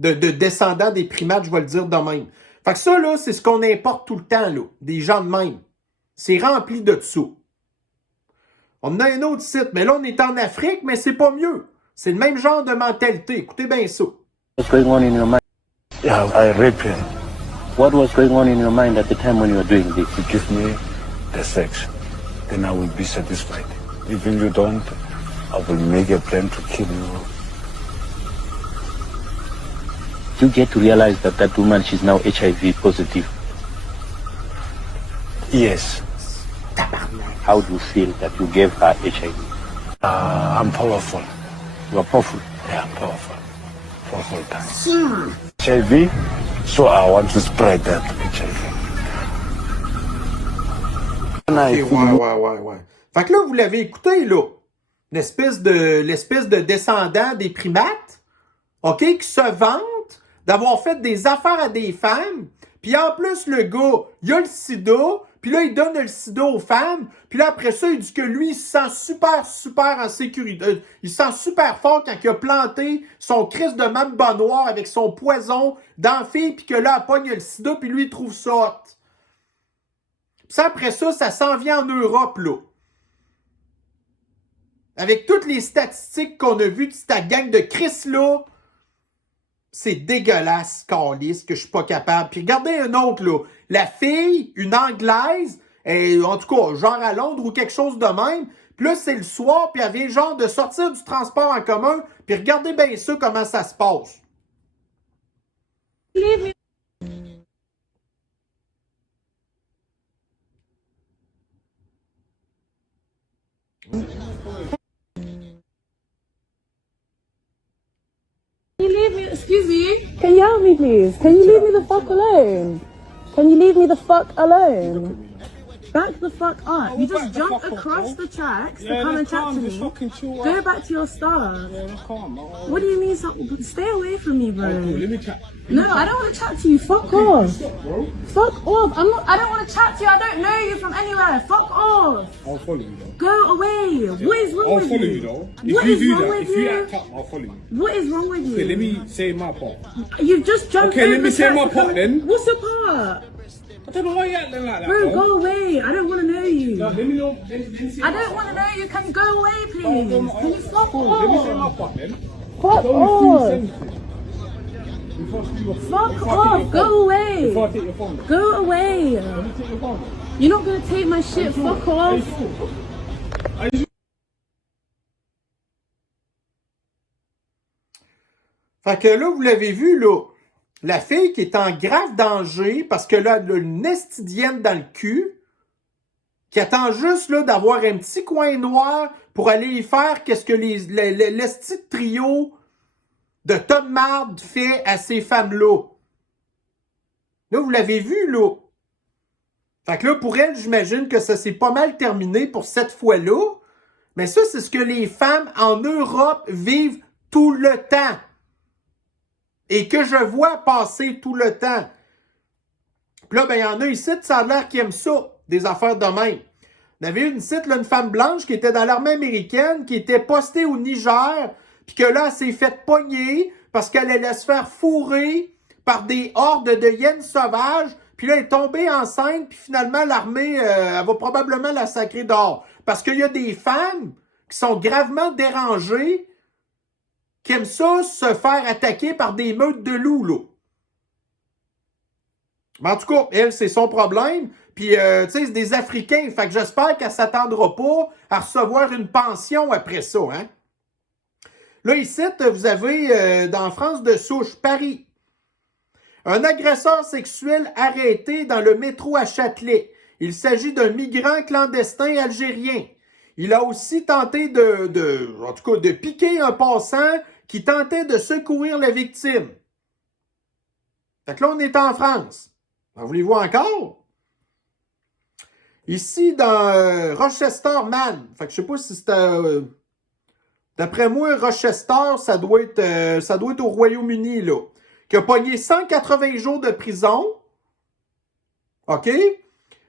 de descendants des primates, je vais le dire de même. Fait que ça, là, c'est ce qu'on importe tout le temps, là. Des gens de même. C'est rempli de dessous. On en a un autre site, mais là, on est en Afrique, mais c'est pas mieux. C'est le même genre de mentalité. Écoutez bien ça. What's going on in your mind? Yeah, I raped him. What was going on in your mind at the time when you were doing this? You give me the sex, then I will be satisfied. If you don't, I will make a plan to kill you. You get to realize that that woman, she's now HIV positive. Yes. How do you feel that you gave her HIV? I'm powerful. You are powerful. Yeah, I'm powerful. Powerful time. HIV, so I want to spread that HIV. Ouais. Fait que là, vous l'avez écouté, là. L'espèce de descendant des primates, OK, qui se vante d'avoir fait des affaires à des femmes. Puis en plus, le gars, il a le sida. Puis là, il donne le sida aux femmes. Puis là, après ça, il dit que lui, il se sent super en sécurité. Il se sent super fort quand il a planté son Christ de mamba noir avec son poison dans la fille. Puis que là, elle pogne le sida. Puis lui, il trouve ça hot. Puis ça, après ça, ça s'en vient en Europe, là. Avec toutes les statistiques qu'on a vues de cette gang de Chris-là, c'est dégueulasse, câlisse, que je suis pas capable. Puis regardez un autre, là. La fille, une Anglaise, en tout cas, genre à Londres ou quelque chose de même. Puis là, c'est le soir, puis elle vient genre de sortir du transport en commun. Puis regardez bien ça, comment ça se passe. Can you leave me? Excuse me. Can you help me, please? Can you leave me the fuck alone? Can you leave me the fuck alone? Back the fuck up. You just jumped across the tracks to come and chat to me. Go back to your stuff. What do you mean? Stay away from me, bro. No, I don't want to chat to you. Fuck off. Fuck off. I don't want to chat to you. I don't know you from anywhere. Fuck off. I'll follow you though. Go away. What is wrong with you? I'll follow you though. What is wrong with If you you? act up, I'll follow you. What is wrong with you? Okay, let me say my part. You've just jumped Okay, over let me say my tracks. part then. What's your part? I don't know why you're acting like that. Bro, go away. I don't want to know you. No, let me know. Let me see I my don't want to know you. Can you go away, please? part. Can you fuck Let me say my off? part then. Fuck It's only off. 3 sentences. Fuck off. Go away. Before I take your phone. Go away. Let me take your phone. You're not going to take my shit. Fuck off. Fait que là, vous l'avez vu, là. La fille qui est en grave danger parce que là, elle a une estidienne dans le cul, qui attend juste là d'avoir un petit coin noir pour aller y faire qu'est-ce que l'esti de trio de Tom Marde fait à ces femmes-là. Là, vous l'avez vu, là. Fait que là, pour elle, j'imagine que ça s'est pas mal terminé pour cette fois-là. Mais ça, c'est ce que les femmes en Europe vivent tout le temps. Et que je vois passer tout le temps. Puis là, ben, il y en a ici, ça a l'air qui aiment ça, des affaires de même. Il y avait une site, là, une femme blanche qui était dans l'armée américaine, qui était postée au Niger, puis que là, elle s'est faite pogner parce qu'elle allait se faire fourrer par des hordes de hyènes sauvages, puis là, elle est tombée enceinte, puis finalement, l'armée, elle va probablement la sacrer dehors. Parce qu'il y a des femmes qui sont gravement dérangées, qui aiment ça se faire attaquer par des meutes de loups, là. Mais en tout cas, elle, c'est son problème. Puis, tu sais, c'est des Africains. Fait que j'espère qu'elle ne s'attendra pas à recevoir une pension après ça, hein. Là, ici, vous avez, dans France de souche, Paris, un agresseur sexuel arrêté dans le métro à Châtelet. Il s'agit d'un migrant clandestin algérien. Il a aussi tenté de piquer un passant qui tentait de secourir la victime. Fait que là, on est en France. En voulez-vous encore? Ici, dans Rochester, Man. Fait que je sais pas si c'était... d'après moi, Rochester, ça doit être au Royaume-Uni, là. Qui a pogné 180 jours de prison. OK?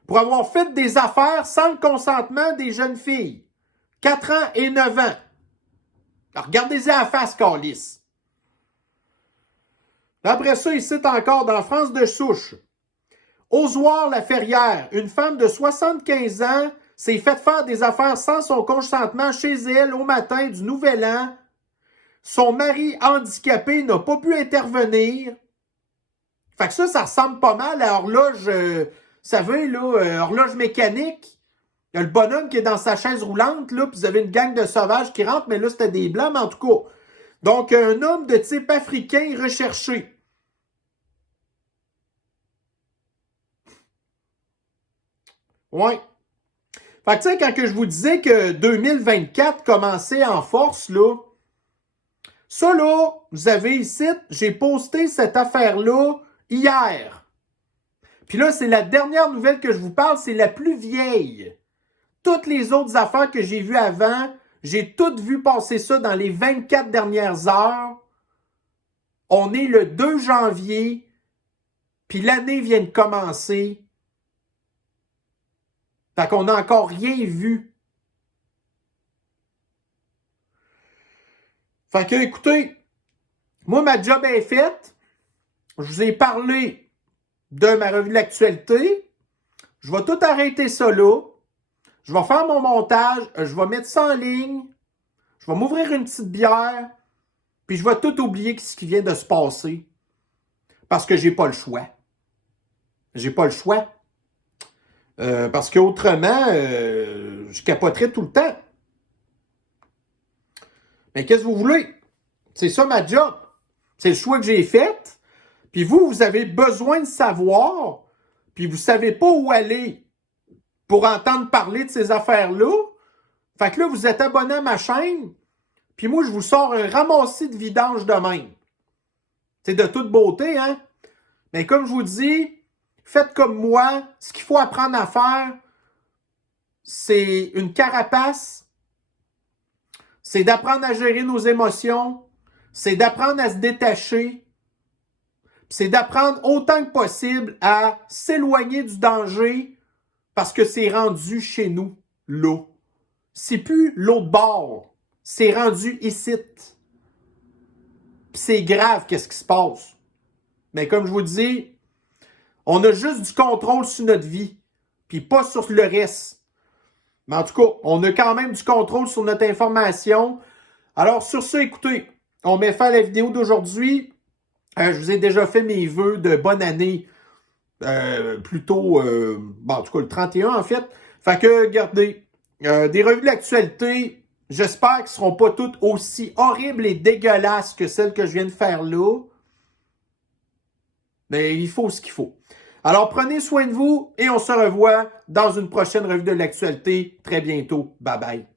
Pour avoir fait des affaires sans le consentement des jeunes filles. 4 ans et 9 ans. Alors, regardez-y à la face, câlisse. Après ça, ici, encore dans France de souche. Ozoir-la-Ferrière, une femme de 75 ans s'est faite faire des affaires sans son consentement chez elle au matin du Nouvel An. Son mari handicapé n'a pas pu intervenir. Fait que ça ressemble pas mal à horloge, vous savez, là, horloge mécanique. Il y a le bonhomme qui est dans sa chaise roulante, là, puis vous avez une gang de sauvages qui rentrent, mais là, c'était des blancs, mais en tout cas. Donc, un homme de type africain recherché. Ouais. Fait que tu sais, quand que je vous disais que 2024 commençait en force, là, ça là, vous avez ici, j'ai posté cette affaire-là hier. Puis là, c'est la dernière nouvelle que je vous parle, c'est la plus vieille. Toutes les autres affaires que j'ai vues avant, j'ai toutes vu passer ça dans les 24 dernières heures. On est le 2 janvier, puis l'année vient de commencer. Fait qu'on n'a encore rien vu. Fait que, écoutez, moi, ma job est faite. Je vous ai parlé de ma revue de l'actualité. Je vais tout arrêter ça là. Je vais faire mon montage. Je vais mettre ça en ligne. Je vais m'ouvrir une petite bière. Puis je vais tout oublier ce qui vient de se passer. Parce que j'ai pas le choix. J'ai pas le choix. Parce qu'autrement, je capoterais tout le temps. Mais qu'est-ce que vous voulez? C'est ça ma job. C'est le choix que j'ai fait. Puis vous avez besoin de savoir. Puis vous savez pas où aller pour entendre parler de ces affaires-là. Fait que là, vous êtes abonné à ma chaîne. Puis moi, je vous sors un ramassis de vidange de même. C'est de toute beauté, hein? Mais comme je vous dis, faites comme moi. Ce qu'il faut apprendre à faire, c'est une carapace. C'est d'apprendre à gérer nos émotions. C'est d'apprendre à se détacher. C'est d'apprendre autant que possible à s'éloigner du danger parce que c'est rendu chez nous, l'eau. C'est plus l'autre bord. C'est rendu ici. Puis c'est grave qu'est-ce qui se passe. Mais comme je vous dis, on a juste du contrôle sur notre vie, puis pas sur le reste. Mais en tout cas, on a quand même du contrôle sur notre information. Alors sur ça, écoutez, on met fin à la vidéo d'aujourd'hui. Je vous ai déjà fait mes vœux de bonne année, plutôt, en tout cas le 31 en fait. Fait que, regardez, des revues de l'actualité, j'espère qu'elles ne seront pas toutes aussi horribles et dégueulasses que celles que je viens de faire là. Mais il faut ce qu'il faut. Alors, prenez soin de vous et on se revoit dans une prochaine revue de l'actualité très bientôt. Bye bye.